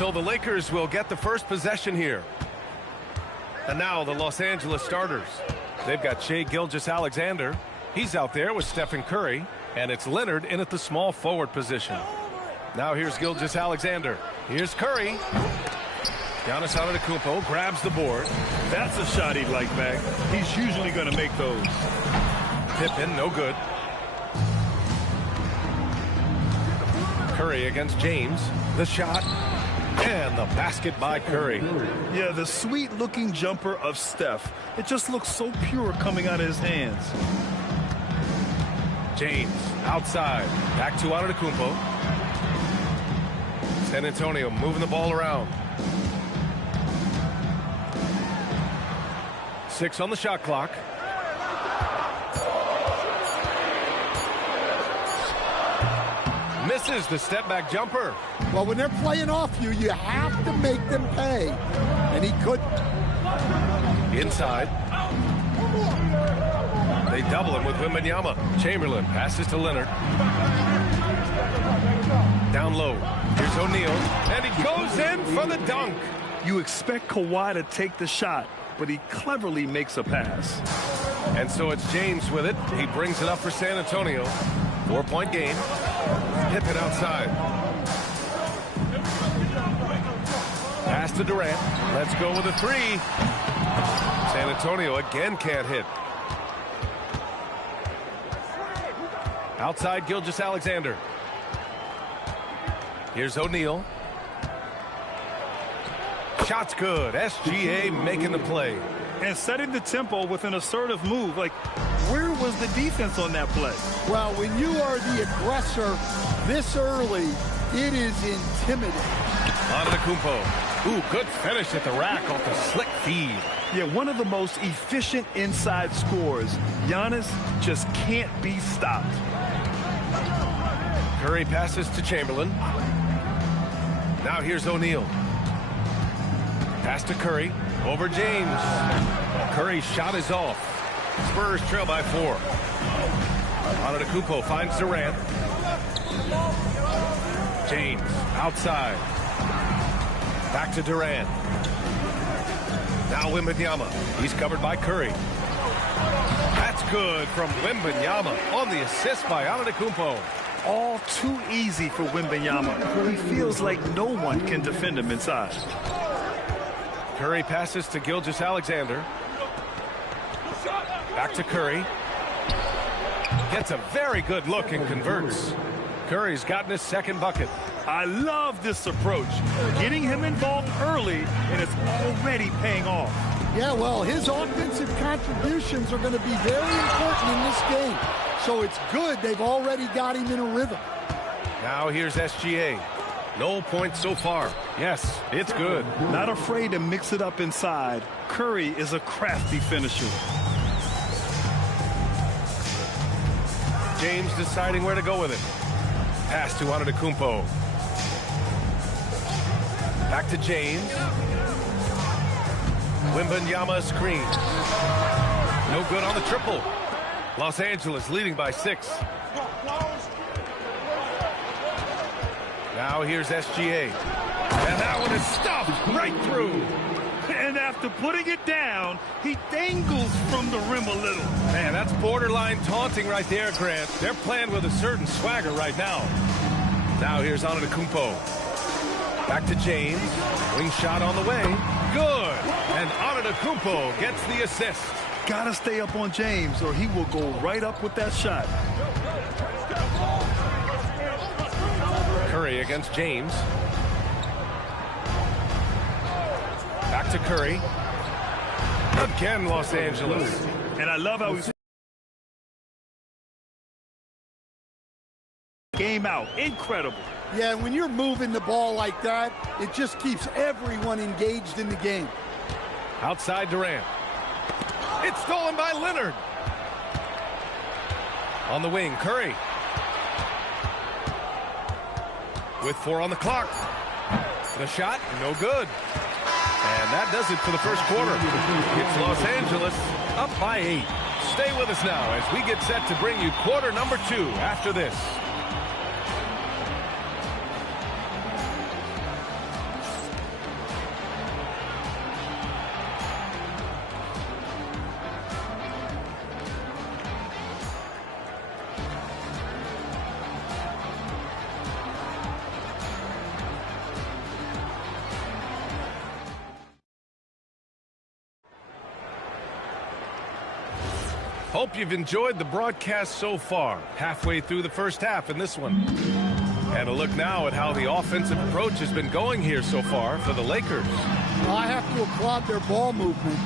So the Lakers will get the first possession here. And now the Los Angeles starters. They've got Shai Gilgeous-Alexander. He's out there with Stephen Curry. And it's Leonard in at the small forward position. Now here's Gilgeous-Alexander. Here's Curry. Giannis Antetokounmpo grabs the board. That's a shot he'd like back. He's usually going to make those. Pippen, no good. Curry against James. The shot. And the basket by Curry. Yeah, the sweet-looking jumper of Steph. It just looks so pure coming out of his hands. James outside. Back to Antetokounmpo. San Antonio moving the ball around. 6 on the shot clock. Misses the step-back jumper. Well, when they're playing off you, you have to make them pay. And he couldn't. Inside. They double him with Wembanyama. Chamberlain passes to Leonard. Down low. Here's O'Neal. And he goes in for the dunk. You expect Kawhi to take the shot, but he cleverly makes a pass. And so it's James with it. He brings it up for San Antonio. 4-point game. Pippen outside. Pass to Durant. Let's go with a 3. San Antonio again can't hit. Outside Gilgeous-Alexander. Here's O'Neal. Shot's good. SGA making the play. And setting the tempo with an assertive move. Like, where was the defense on that play? Well, when you are the aggressor this early, it is intimidating. Antetokounmpo. Ooh, good finish at the rack off the slick feed. Yeah, one of the most efficient inside scorers. Giannis just can't be stopped. Curry passes to Chamberlain. Now here's O'Neal. Pass to Curry. Over James. Curry's shot is off. Spurs trail by 4. Antetokounmpo finds Durant. James outside. Back to Durant. Now Wembanyama. He's covered by Curry. That's good from Wembanyama on the assist by Antetokounmpo. All too easy for Wembanyama. He feels like no one can defend him inside. Curry passes to Gilgeous-Alexander. Back to Curry. Gets a very good look and converts. Curry's gotten his second bucket. I love this approach. Getting him involved early, and it's already paying off. Yeah, well, his offensive contributions are going to be very important in this game. So it's good they've already got him in a rhythm. Now here's SGA. No points so far. Yes, it's good. Not afraid to mix it up inside. Curry is a crafty finisher. James deciding where to go with it. Pass to Antetokounmpo. Back to James. Wembanyama screen. No good on the triple. Los Angeles leading by 6. Now here's SGA. And that one is stuffed right through. And after putting it down, he dangles from the rim a little. Man, that's borderline taunting right there, Grant. They're playing with a certain swagger right now. Now here's Antetokounmpo. Back to James. Wing shot on the way. Good. And Antetokounmpo gets the assist. Gotta stay up on James or he will go right up with that shot. Curry against James. Back to Curry. Again, Los Angeles. And I love how he's game out. Incredible. Yeah, when you're moving the ball like that, it just keeps everyone engaged in the game. Outside Durant. It's stolen by Leonard. On the wing, Curry. With 4 on the clock. The shot, no good. And that does it for the first quarter. It's Los Angeles up by 8. Stay with us now as we get set to bring you quarter number 2 after this. Hope you've enjoyed the broadcast so far. Halfway through the first half in this one. And a look now at how the offensive approach has been going here so far for the Lakers. Well, I have to applaud their ball movement.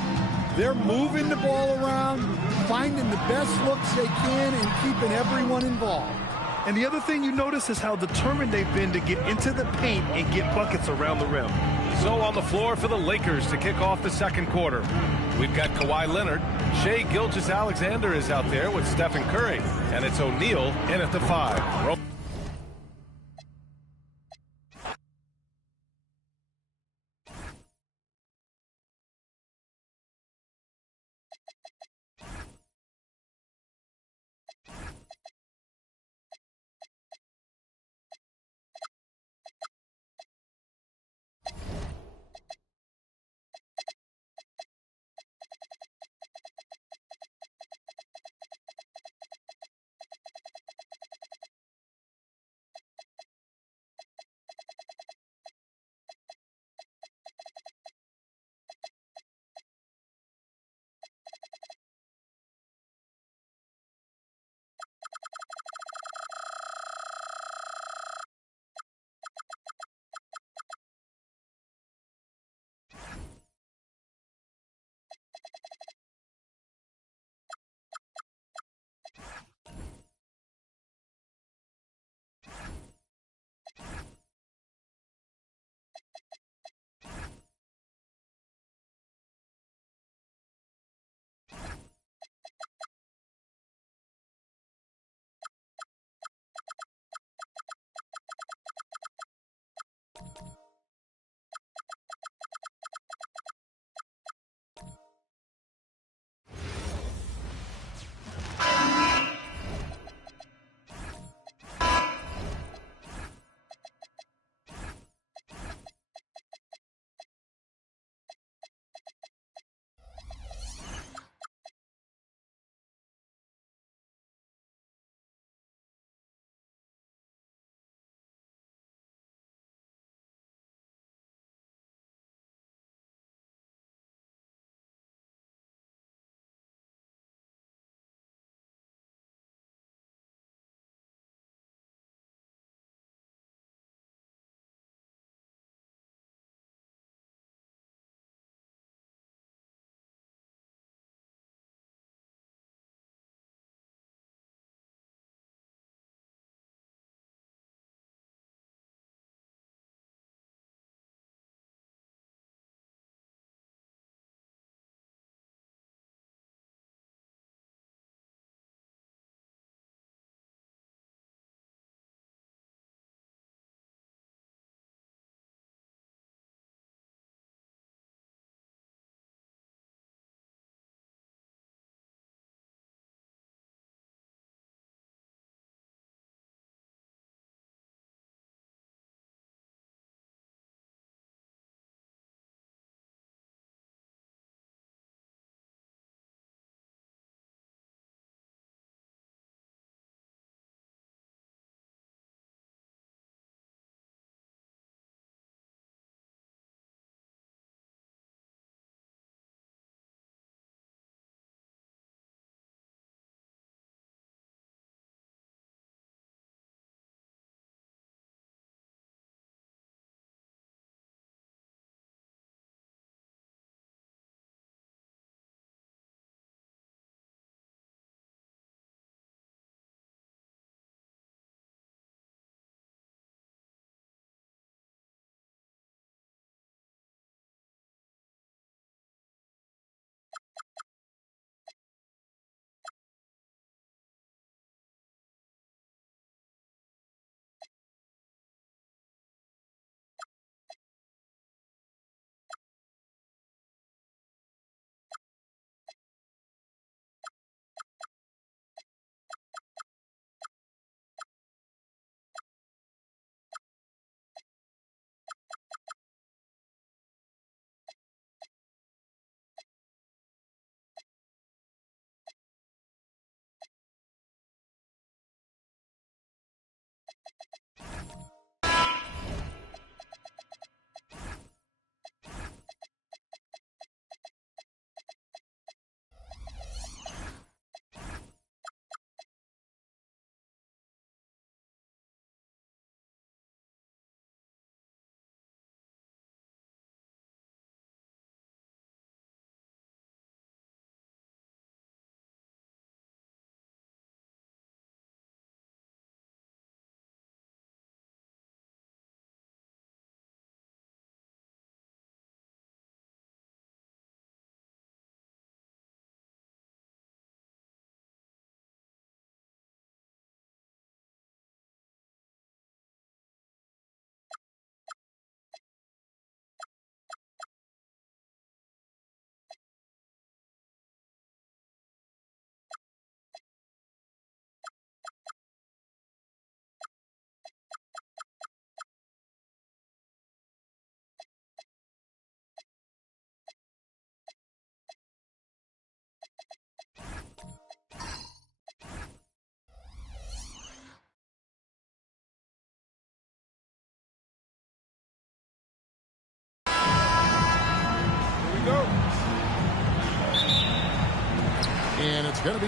They're moving the ball around, finding the best looks they can, and keeping everyone involved. And the other thing you notice is how determined they've been to get into the paint and get buckets around the rim. So on the floor for the Lakers to kick off the second quarter. We've got Kawhi Leonard. Shai Gilgeous-Alexander is out there with Stephen Curry. And it's O'Neal in at the 5.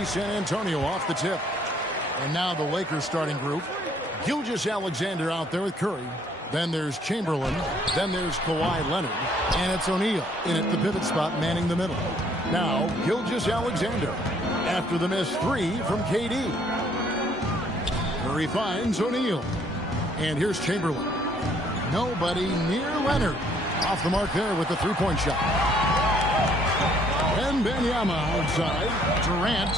San Antonio off the tip. And now the Lakers starting group. Gilgeous-Alexander out there with Curry. Then there's Chamberlain. Then there's Kawhi Leonard. And it's O'Neal in at the pivot spot manning the middle. Now Gilgeous-Alexander after the missed three from KD. Curry finds O'Neal. And here's Chamberlain. Nobody near Leonard. Off the mark there with the three-point shot. And Wembanyama outside. Durant.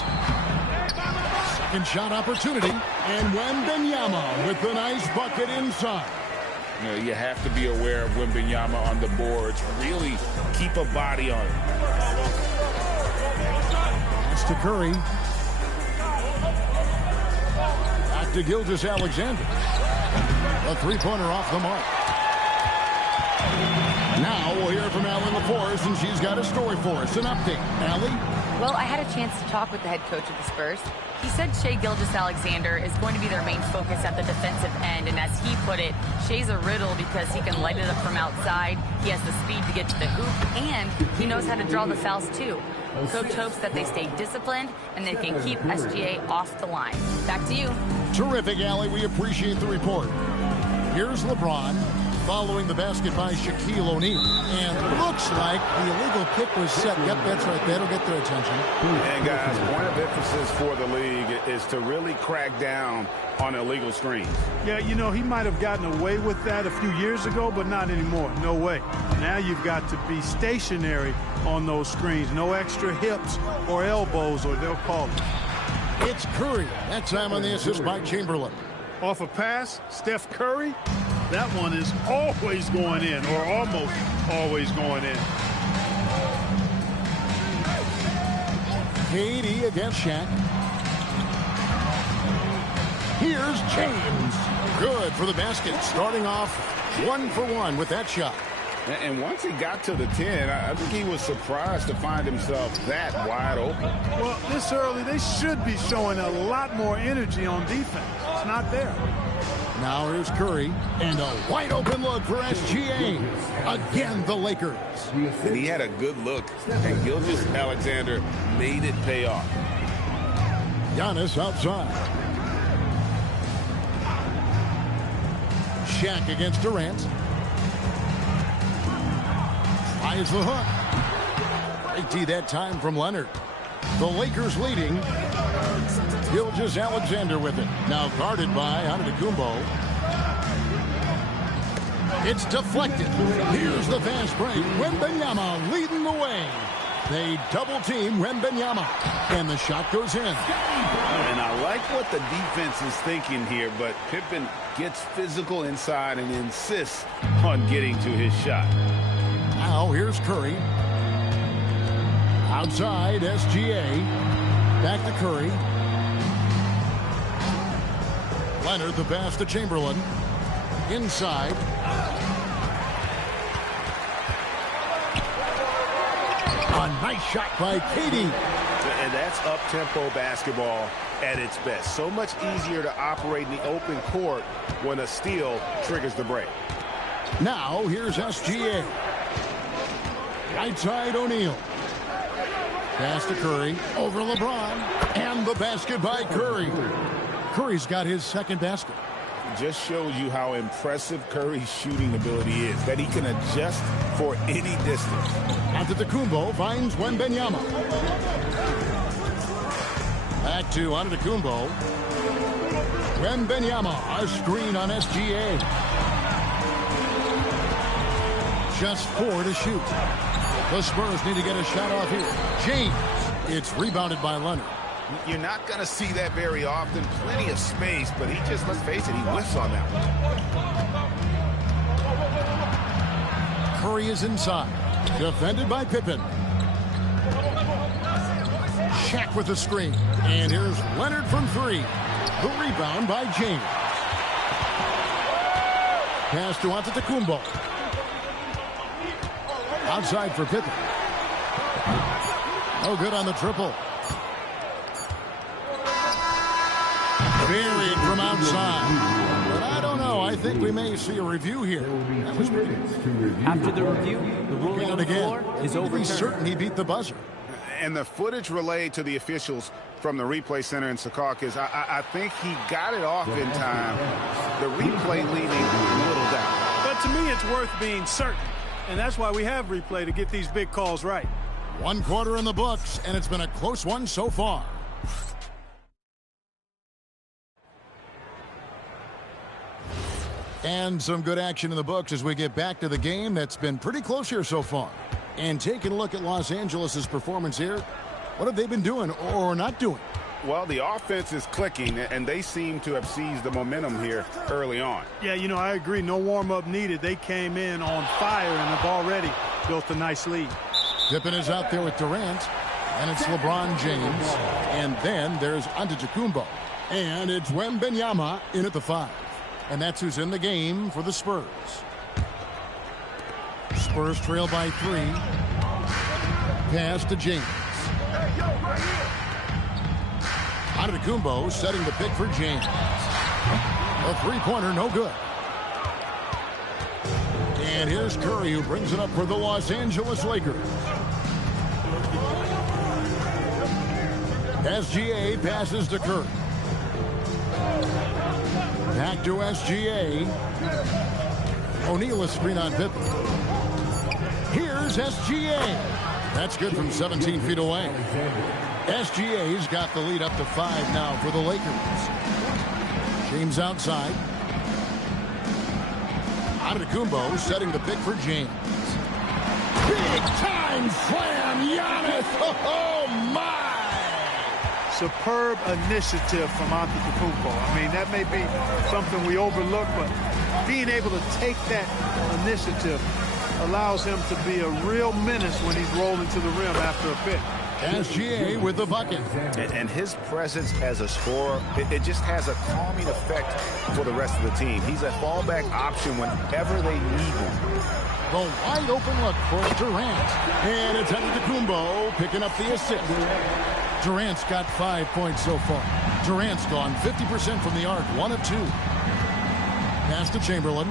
Second shot opportunity. And Wembanyama with the nice bucket inside. You know, you have to be aware of Wembanyama on the boards. Really keep a body on it. That's to Curry. Back to Gilgeous-Alexander. A three-pointer off the mark. Now we'll hear from Allie LaForce, and she's got a story for us. An update. Allie? Well, I had a chance to talk with the head coach of the Spurs. He said Shai Gilgeous-Alexander is going to be their main focus at the defensive end. And as he put it, Shai's a riddle because he can light it up from outside. He has the speed to get to the hoop, and he knows how to draw the fouls, too. Coach hopes that they stay disciplined and they can keep SGA off the line. Back to you. Terrific, Allie. We appreciate the report. Here's LeBron following the basket by Shaquille O'Neal. And looks like the illegal kick was set. Yep, that's right. That'll get their attention. And, guys, point of emphasis for the league is to really crack down on illegal screens. Yeah, you know, he might have gotten away with that a few years ago, but not anymore. No way. Now you've got to be stationary on those screens. No extra hips or elbows, or they'll call it. It's Curry. That time on the assist by Chamberlain. Off a pass, Steph Curry, that one is always going in, or almost always going in. KD against Shaq. Here's James. Good for the basket. Starting off 1 for 1 with that shot. And once he got to the 10, I think he was surprised to find himself that wide open. Well, this early, they should be showing a lot more energy on defense. It's not there. Now here's Curry. And a wide open look for SGA. Again, the Lakers. And he had a good look. And Gilgeous-Alexander made it pay off. Giannis outside. Shaq against Durant. Tries the hook. Great D that time from Leonard. The Lakers leading. Gilgeous-Alexander with it. Now guarded by Antetokounmpo. It's deflected. Here's the fast break. Wembanyama leading the way. They double team Wembanyama. And the shot goes in. And I like what the defense is thinking here, but Pippen gets physical inside and insists on getting to his shot. Now here's Curry. Outside, SGA. Back to Curry. Leonard, the pass to Chamberlain. Inside. A nice shot by KD. And that's up-tempo basketball at its best. So much easier to operate in the open court when a steal triggers the break. Now here's SGA. Right side, O'Neal. Pass to Curry. Over LeBron. And the basket by Curry. Curry's got his second basket. Just shows you how impressive Curry's shooting ability is, that he can adjust for any distance. Antetokounmpo finds Wembanyama. Back to Antetokounmpo. Wembanyama, a screen on SGA. Just 4 to shoot. The Spurs need to get a shot off here. James. It's rebounded by Leonard. You're not going to see that very often. Plenty of space, but he just, let's face it, he whiffs on that one. Curry is inside. Defended by Pippen. Shaq with the screen. And here's Leonard from 3. The rebound by James. Pass to Antetokounmpo. Outside for Pippen. No good on the triple. Buried from outside. But I don't know. I think we may see a review here. That was pretty. After the review, the ruling on the floor is overturned. He's certain he beat the buzzer. And the footage relayed to the officials from the replay center in Secaucus, I think he got it off in time. The replay leaving little doubt. But to me, it's worth being certain. And that's why we have replay, to get these big calls right. 1 quarter in the books, and it's been a close one so far. And some good action in the books as we get back to the game that's been pretty close here so far. And taking a look at Los Angeles' performance here, what have they been doing or not doing? Well, the offense is clicking, and they seem to have seized the momentum here early on. Yeah, you know, I agree. No warm-up needed. They came in on fire and have already built a nice lead. Pippen is out there with Durant, and it's LeBron James. And then there's Antetokounmpo. And it's Wembanyama in at the 5. And that's who's in the game for the Spurs. Spurs trail by 3. Pass to James. Antetokounmpo setting the pick for James. A three-pointer, no good. And here's Curry, who brings it up for the Los Angeles Lakers. SGA passes to Curry. Back to SGA. O'Neal a screen on Pippen. Here's SGA. That's good from 17 feet away. SGA's got the lead up to 5 now for the Lakers. James outside. Antetokounmpo setting the pick for James. Big time slam, Giannis. Oh my! Superb initiative from Antetokounmpo. I mean, that may be something we overlook, but being able to take that initiative allows him to be a real menace when he's rolling to the rim after a pick. SGA with the bucket. And his presence as a scorer, it just has a calming effect for the rest of the team. He's a fallback option whenever they need him. The wide open look for Durant. And it's Antetokounmpo picking up the assist. Durant's got 5 points so far. Durant's gone 50% from the arc, 1 of 2. Pass to Chamberlain.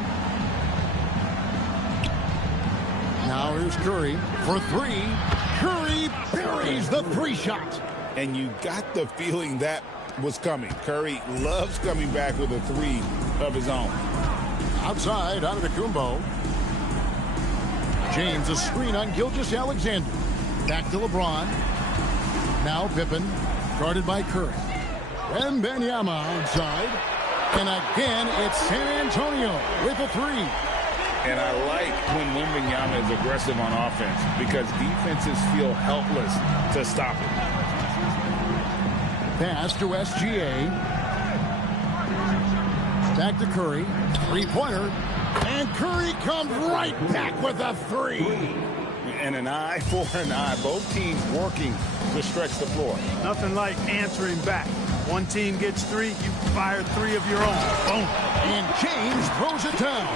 Now here's Curry for 3. Curry buries the 3-shot. And you got the feeling that was coming. Curry loves coming back with a 3 of his own. Outside, Antetokounmpo. James a screen on Gilgeous-Alexander. Back to LeBron. Now Pippen, guarded by Curry. Wembanyama outside. And again, it's San Antonio with a 3. And I like when Wembanyama is aggressive on offense because defenses feel helpless to stop him. Pass to SGA. Back to Curry. 3-pointer. And Curry comes right back with a 3. And an eye for an eye. Both teams working to stretch the floor. Nothing like answering back. One team gets 3, you fire 3 of your own. Boom. And James throws it down.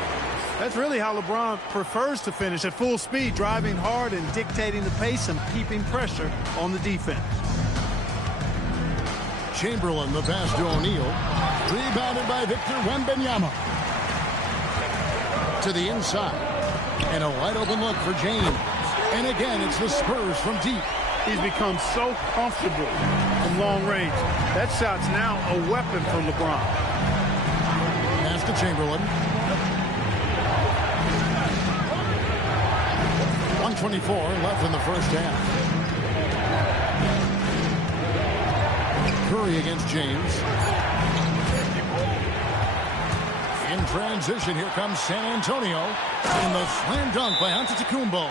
That's really how LeBron prefers to finish, at full speed, driving hard and dictating the pace and keeping pressure on the defense. Chamberlain, the pass to O'Neal. Rebounded by Victor Wembanyama. To the inside. And a wide open look for James. And again, it's the Spurs from deep. He's become so comfortable from long range. That shot's now a weapon for LeBron. Pass to Chamberlain. 1:24 left in the first half. Curry against James. In transition, here comes San Antonio. And the slam dunk by Antetokounmpo.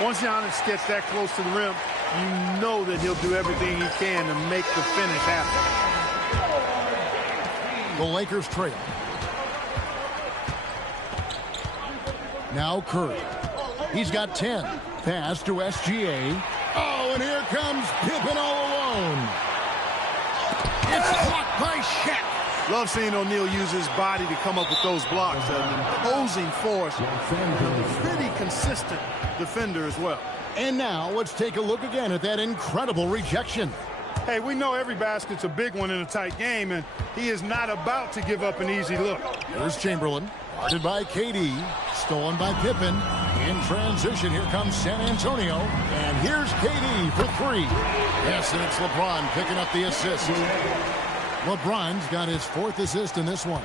Once Giannis gets that close to the rim, you know that he'll do everything he can to make the finish happen. The Lakers trail. Now Curry. He's got 10. Pass to SGA. Oh, and here comes Pippen all alone. It's blocked by Shaq. Love seeing O'Neal use his body to come up with those blocks. An imposing force. Pretty consistent defender as well. And now let's take a look again at that incredible rejection. Hey, we know every basket's a big one in a tight game, and he is not about to give up an easy look. Here's Chamberlain, guarded by KD, stolen by Pippen. In transition, here comes San Antonio. And here's KD for three. Yes, and it's LeBron picking up the assist. LeBron's got his 4th assist in this one.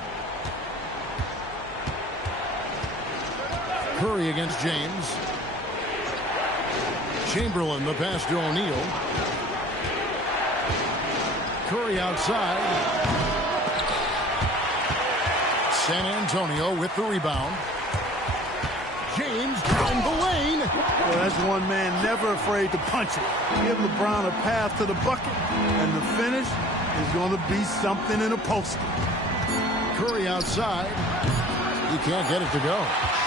Curry against James. Chamberlain, the pass to O'Neal. Curry outside. San Antonio with the rebound. James down the lane. Well, that's one man never afraid to punch it. Give LeBron a path to the bucket, and the finish is going to be something in a poster. Curry outside. He can't get it to go.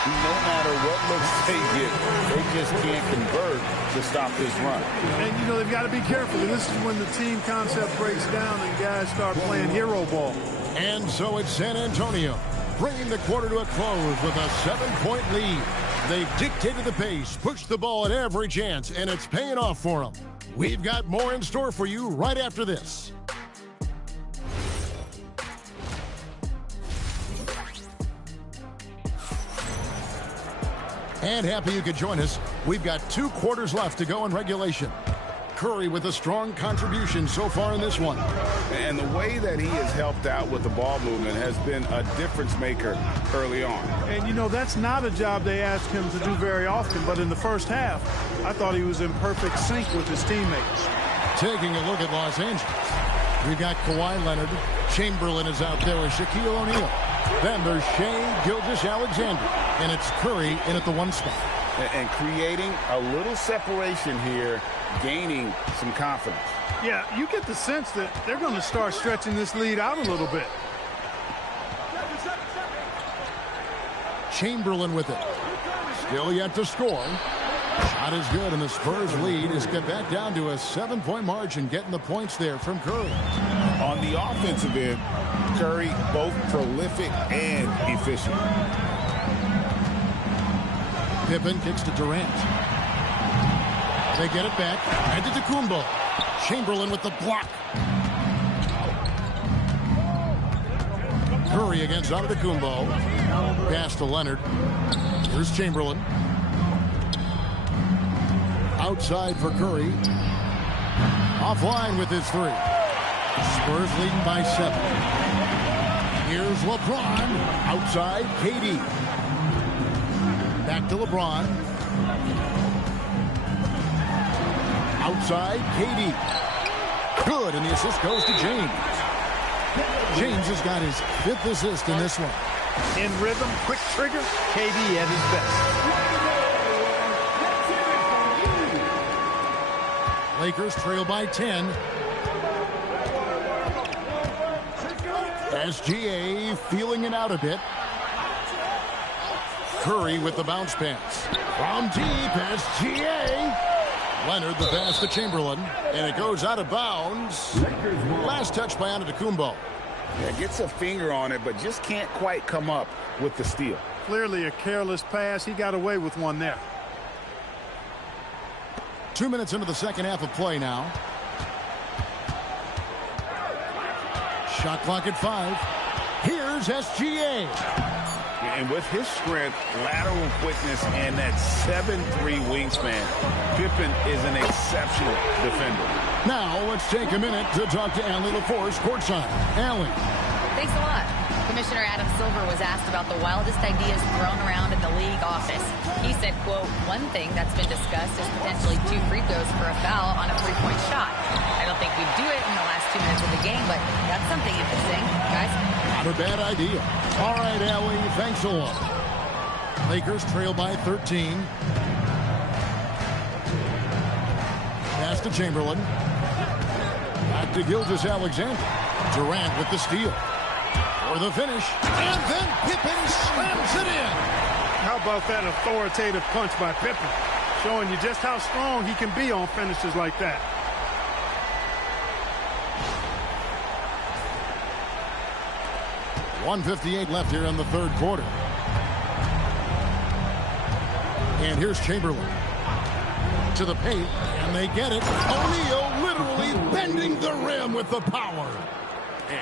No matter what looks they get, they just can't convert to stop this run. And, you know, they've got to be careful. This is when the team concept breaks down and guys start playing hero ball. And so it's San Antonio, bringing the quarter to a close with a 7-point lead. They've dictated the pace, pushed the ball at every chance, and it's paying off for them. We've got more in store for you right after this. And happy you could join us. We've got 2 quarters left to go in regulation. Curry with a strong contribution so far in this one. And the way that he has helped out with the ball movement has been a difference maker early on. And, you know, that's not a job they ask him to do very often, but in the first half, I thought he was in perfect sync with his teammates. Taking a look at Los Angeles. We've got Kawhi Leonard. Chamberlain is out there with Shaquille O'Neal. Then there's Shai Gilgeous-Alexander. And it's Curry in at the 1 spot. And creating a little separation here, gaining some confidence. Yeah, you get the sense that they're going to start stretching this lead out a little bit. Chamberlain with it. Still yet to score. Shot is good, and the Spurs lead is get back down to a 7-point margin, getting the points there from Curry. On the offensive end, Curry both prolific and efficient. Pippen kicks to Durant. They get it back. And to Kumbo. Chamberlain with the block. Curry against Antetokounmpo. Pass to Leonard. Here's Chamberlain. Outside for Curry. Offline with his 3. Spurs leading by 7. Here's LeBron. Outside, KD. Back to LeBron. Outside, KD. Good, and the assist goes to James. James has got his 5th assist in this one. In rhythm, quick trigger, KD at his best. Lakers trail by 10. SGA feeling it out a bit. Curry with the bounce pass. From deep, SGA. Leonard the pass to Chamberlain, and it goes out of bounds. Last touch by Antetokounmpo. Yeah, gets a finger on it, but just can't quite come up with the steal. Clearly a careless pass. He got away with one there. 2 minutes into the second half of play now. Shot clock at 5. Here's SGA. And with his strength, lateral quickness, and that 7'3" wingspan, Pippen is an exceptional defender. Now let's take a minute to talk to Allie LaForce courtside. Allie. Thanks a lot. Commissioner Adam Silver was asked about the wildest ideas thrown around in the league office. He said, quote, "One thing that's been discussed is potentially 2 free throws for a foul on a 3-point shot. I don't think we'd do it in the last 2 minutes of the game, but that's something interesting, guys." Not a bad idea. All right, Allie, thanks a lot. Lakers trail by 13. Pass to Chamberlain. Back to Gilgeous-Alexander. Durant with the steal. For the finish. And then Pippen slams it in. How about that authoritative punch by Pippen? Showing you just how strong he can be on finishes like that. .158 left here in the third quarter. And here's Chamberlain. To the paint, and they get it. O'Neal literally bending the rim with the power.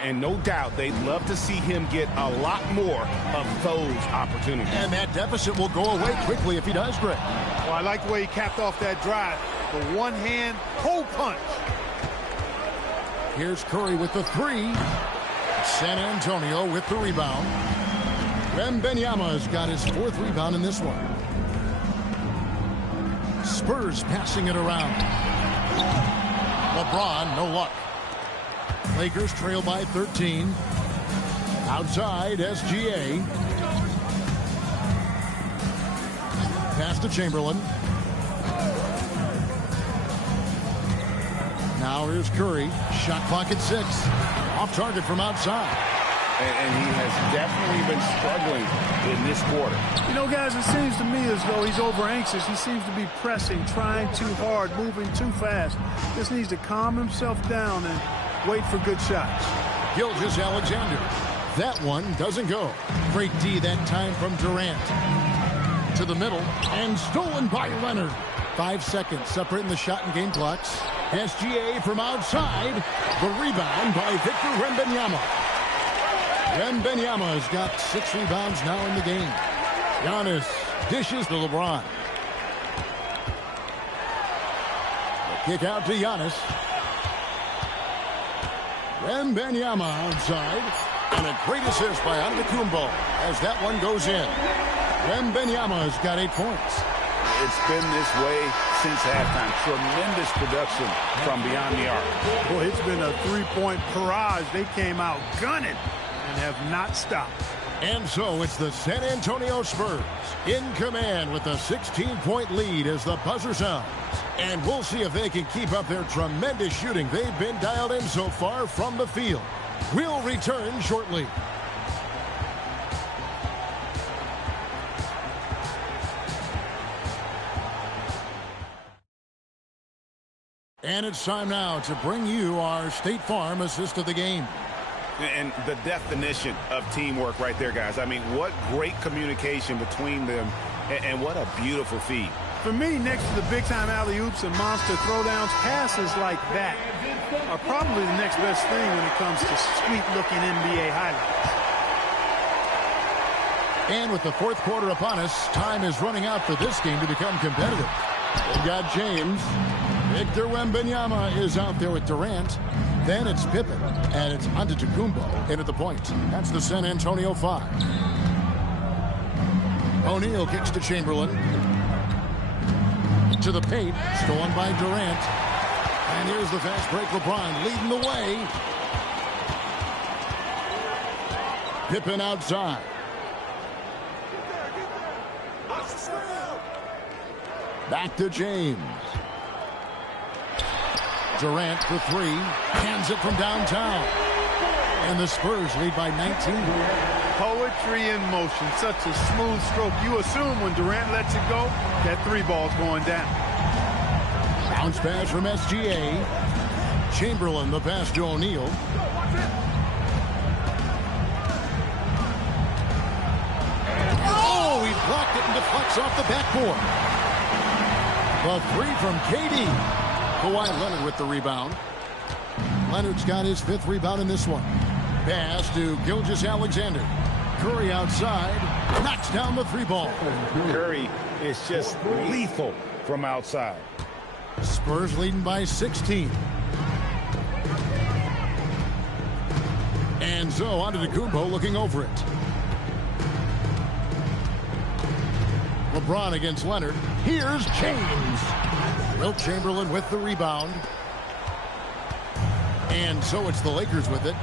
And no doubt they'd love to see him get a lot more of those opportunities. And that deficit will go away quickly if he does, Greg. Well, I like the way he capped off that drive. The one-hand hole punch. Here's Curry with the three. San Antonio with the rebound. Wembanyama's got his fourth rebound in this one. Spurs passing it around. LeBron, no luck. Lakers trail by 13. Outside, SGA. Pass to Chamberlain. Now here's Curry. Shot clock at 6. Off target from outside. And he has definitely been struggling in this quarter. You know, guys, it seems to me as though he's over anxious. He seems to be pressing, trying too hard, moving too fast. Just needs to calm himself down and wait for good shots. Gilgeous-Alexander. That one doesn't go. Great D that time from Durant. To the middle and stolen by Leonard. 5 seconds separating the shot and game clocks. SGA from outside. The rebound by Victor Wembanyama. Wembanyama's got 6 rebounds now in the game. Giannis dishes to LeBron. The kick out to Giannis. Wembanyama outside. And a great assist by Antetokounmpo as that one goes in. Wembanyama's got 8 points. It's been this way since halftime. Tremendous production from beyond the arc. Boy, it's been a three-point barrage. They came out gunning and have not stopped. And so it's the San Antonio Spurs in command with a 16-point lead as the buzzer sounds. And we'll see if they can keep up their tremendous shooting they've been dialed in so far from the field. We'll return shortly. And it's time now to bring you our State Farm assist of the game. And the definition of teamwork right there, guys. I mean, what great communication between them, and what a beautiful feed. For me, next to the big-time alley-oops and monster throwdowns, passes like that are probably the next best thing when it comes to sweet-looking NBA highlights. And with the fourth quarter upon us, time is running out for this game to become competitive. We've got James. Victor Wembanyama is out there with Durant. Then it's Pippen, and it's Antetokounmpo in at the point. That's the San Antonio 5. O'Neal kicks to Chamberlain. To the paint, stolen by Durant. And here's the fast break. LeBron leading the way. Pippen outside. Back to James. Durant for 3. Hands it from downtown. And the Spurs lead by 19. Poetry in motion. Such a smooth stroke. You assume when Durant lets it go, that 3 ball's going down. Bounce pass from SGA. Chamberlain the pass to O'Neal. Oh, he blocked it and deflects off the backboard. The 3 from KD. Kawhi Leonard with the rebound. Leonard's got his 5th rebound in this one. Pass to Gilgeous-Alexander. Curry outside. Knocks down the 3 ball. Curry is just lethal from outside. Spurs leading by 16. And so Antetokounmpo looking over it. LeBron against Leonard. Here's James. Wilt Chamberlain with the rebound. And so it's the Lakers with it.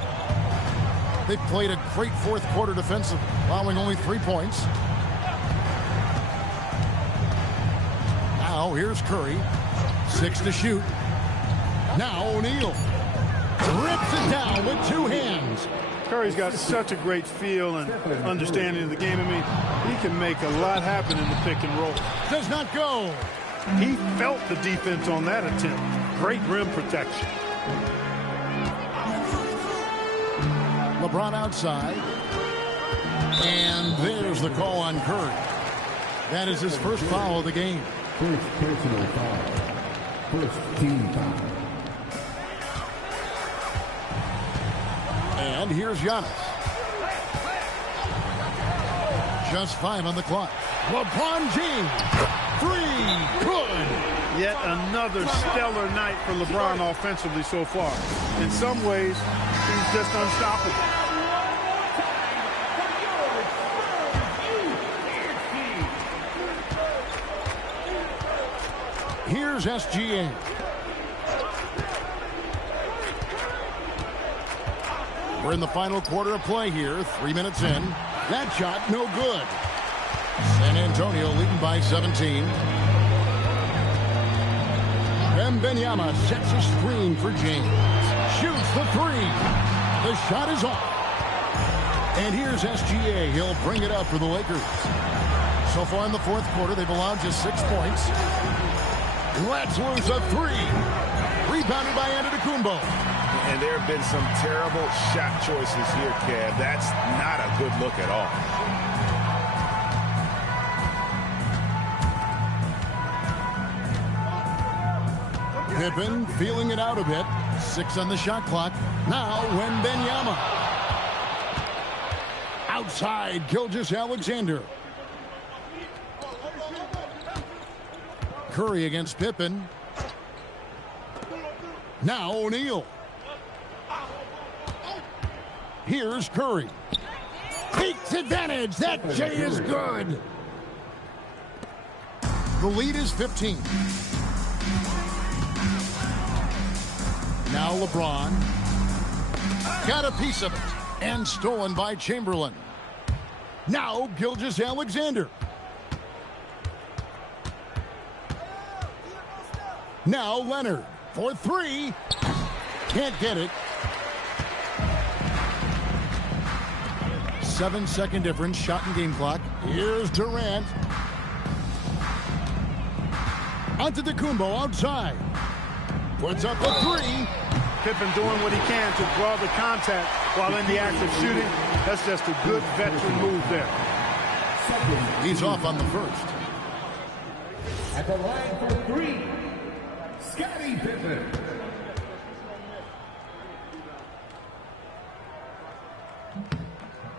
They played a great fourth quarter defensive, allowing only 3 points. Now here's Curry. 6 to shoot. Now O'Neal. Rips it down with 2 hands. Curry's got such a great feel and understanding of the game. I mean, he can make a lot happen in the pick and roll. Does not go. He felt the defense on that attempt. Great rim protection. LeBron outside. And there's the call on Curry. That is his first foul of the game. First personal foul. First team foul. And here's Giannis. Just 5 on the clock. LeBron James. 3. Good. Yet another stellar night for LeBron offensively so far. In some ways, he's just unstoppable. Here's SGA. We're in the final quarter of play here. 3 minutes in. That shot, no good. San Antonio leading by 17. Wembanyama sets a screen for James. Shoots the 3. The shot is off. And here's SGA. He'll bring it up for the Lakers. So far in the fourth quarter, they've allowed just 6 points. Let's lose a 3. Rebounded by Antetokounmpo. And there have been some terrible shot choices here, Kev. That's not a good look at all. Pippen feeling it out a bit. 6 on the shot clock. Now Wembanyama. Outside, Gilgeous-Alexander. Curry against Pippen. Now O'Neal. Here's Curry. Takes advantage. That J is good. The lead is 15. Now LeBron. Got a piece of it. And stolen by Chamberlain. Now Gilgeous-Alexander. Now Leonard for 3. Can't get it. 7-second difference, shot and game clock. Here's Durant. Antetokounmpo outside. Puts up a 3. Pippen doing what he can to draw the contact while in the act of shooting. That's just a good veteran move there. He's off on the first. At the line for 3, Scottie Pippen.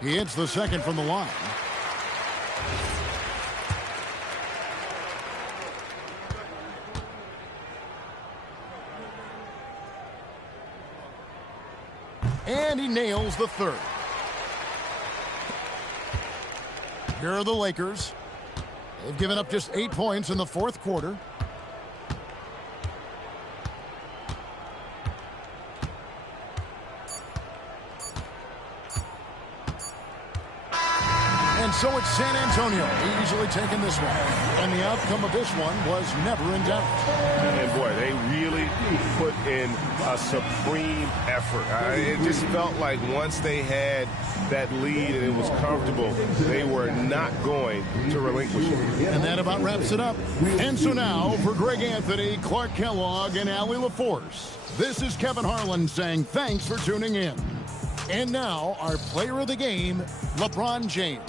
He hits the second from the line. And he nails the third. Here are the Lakers. They've given up just 8 points in the fourth quarter. And so it's San Antonio easily taking this one. And the outcome of this one was never in doubt. And boy, they really put in a supreme effort. It just felt like once they had that lead and it was comfortable, they were not going to relinquish it. And that about wraps it up. And so now, for Greg Anthony, Clark Kellogg, and Allie LaForce, this is Kevin Harlan saying thanks for tuning in. And now, our player of the game, LeBron James.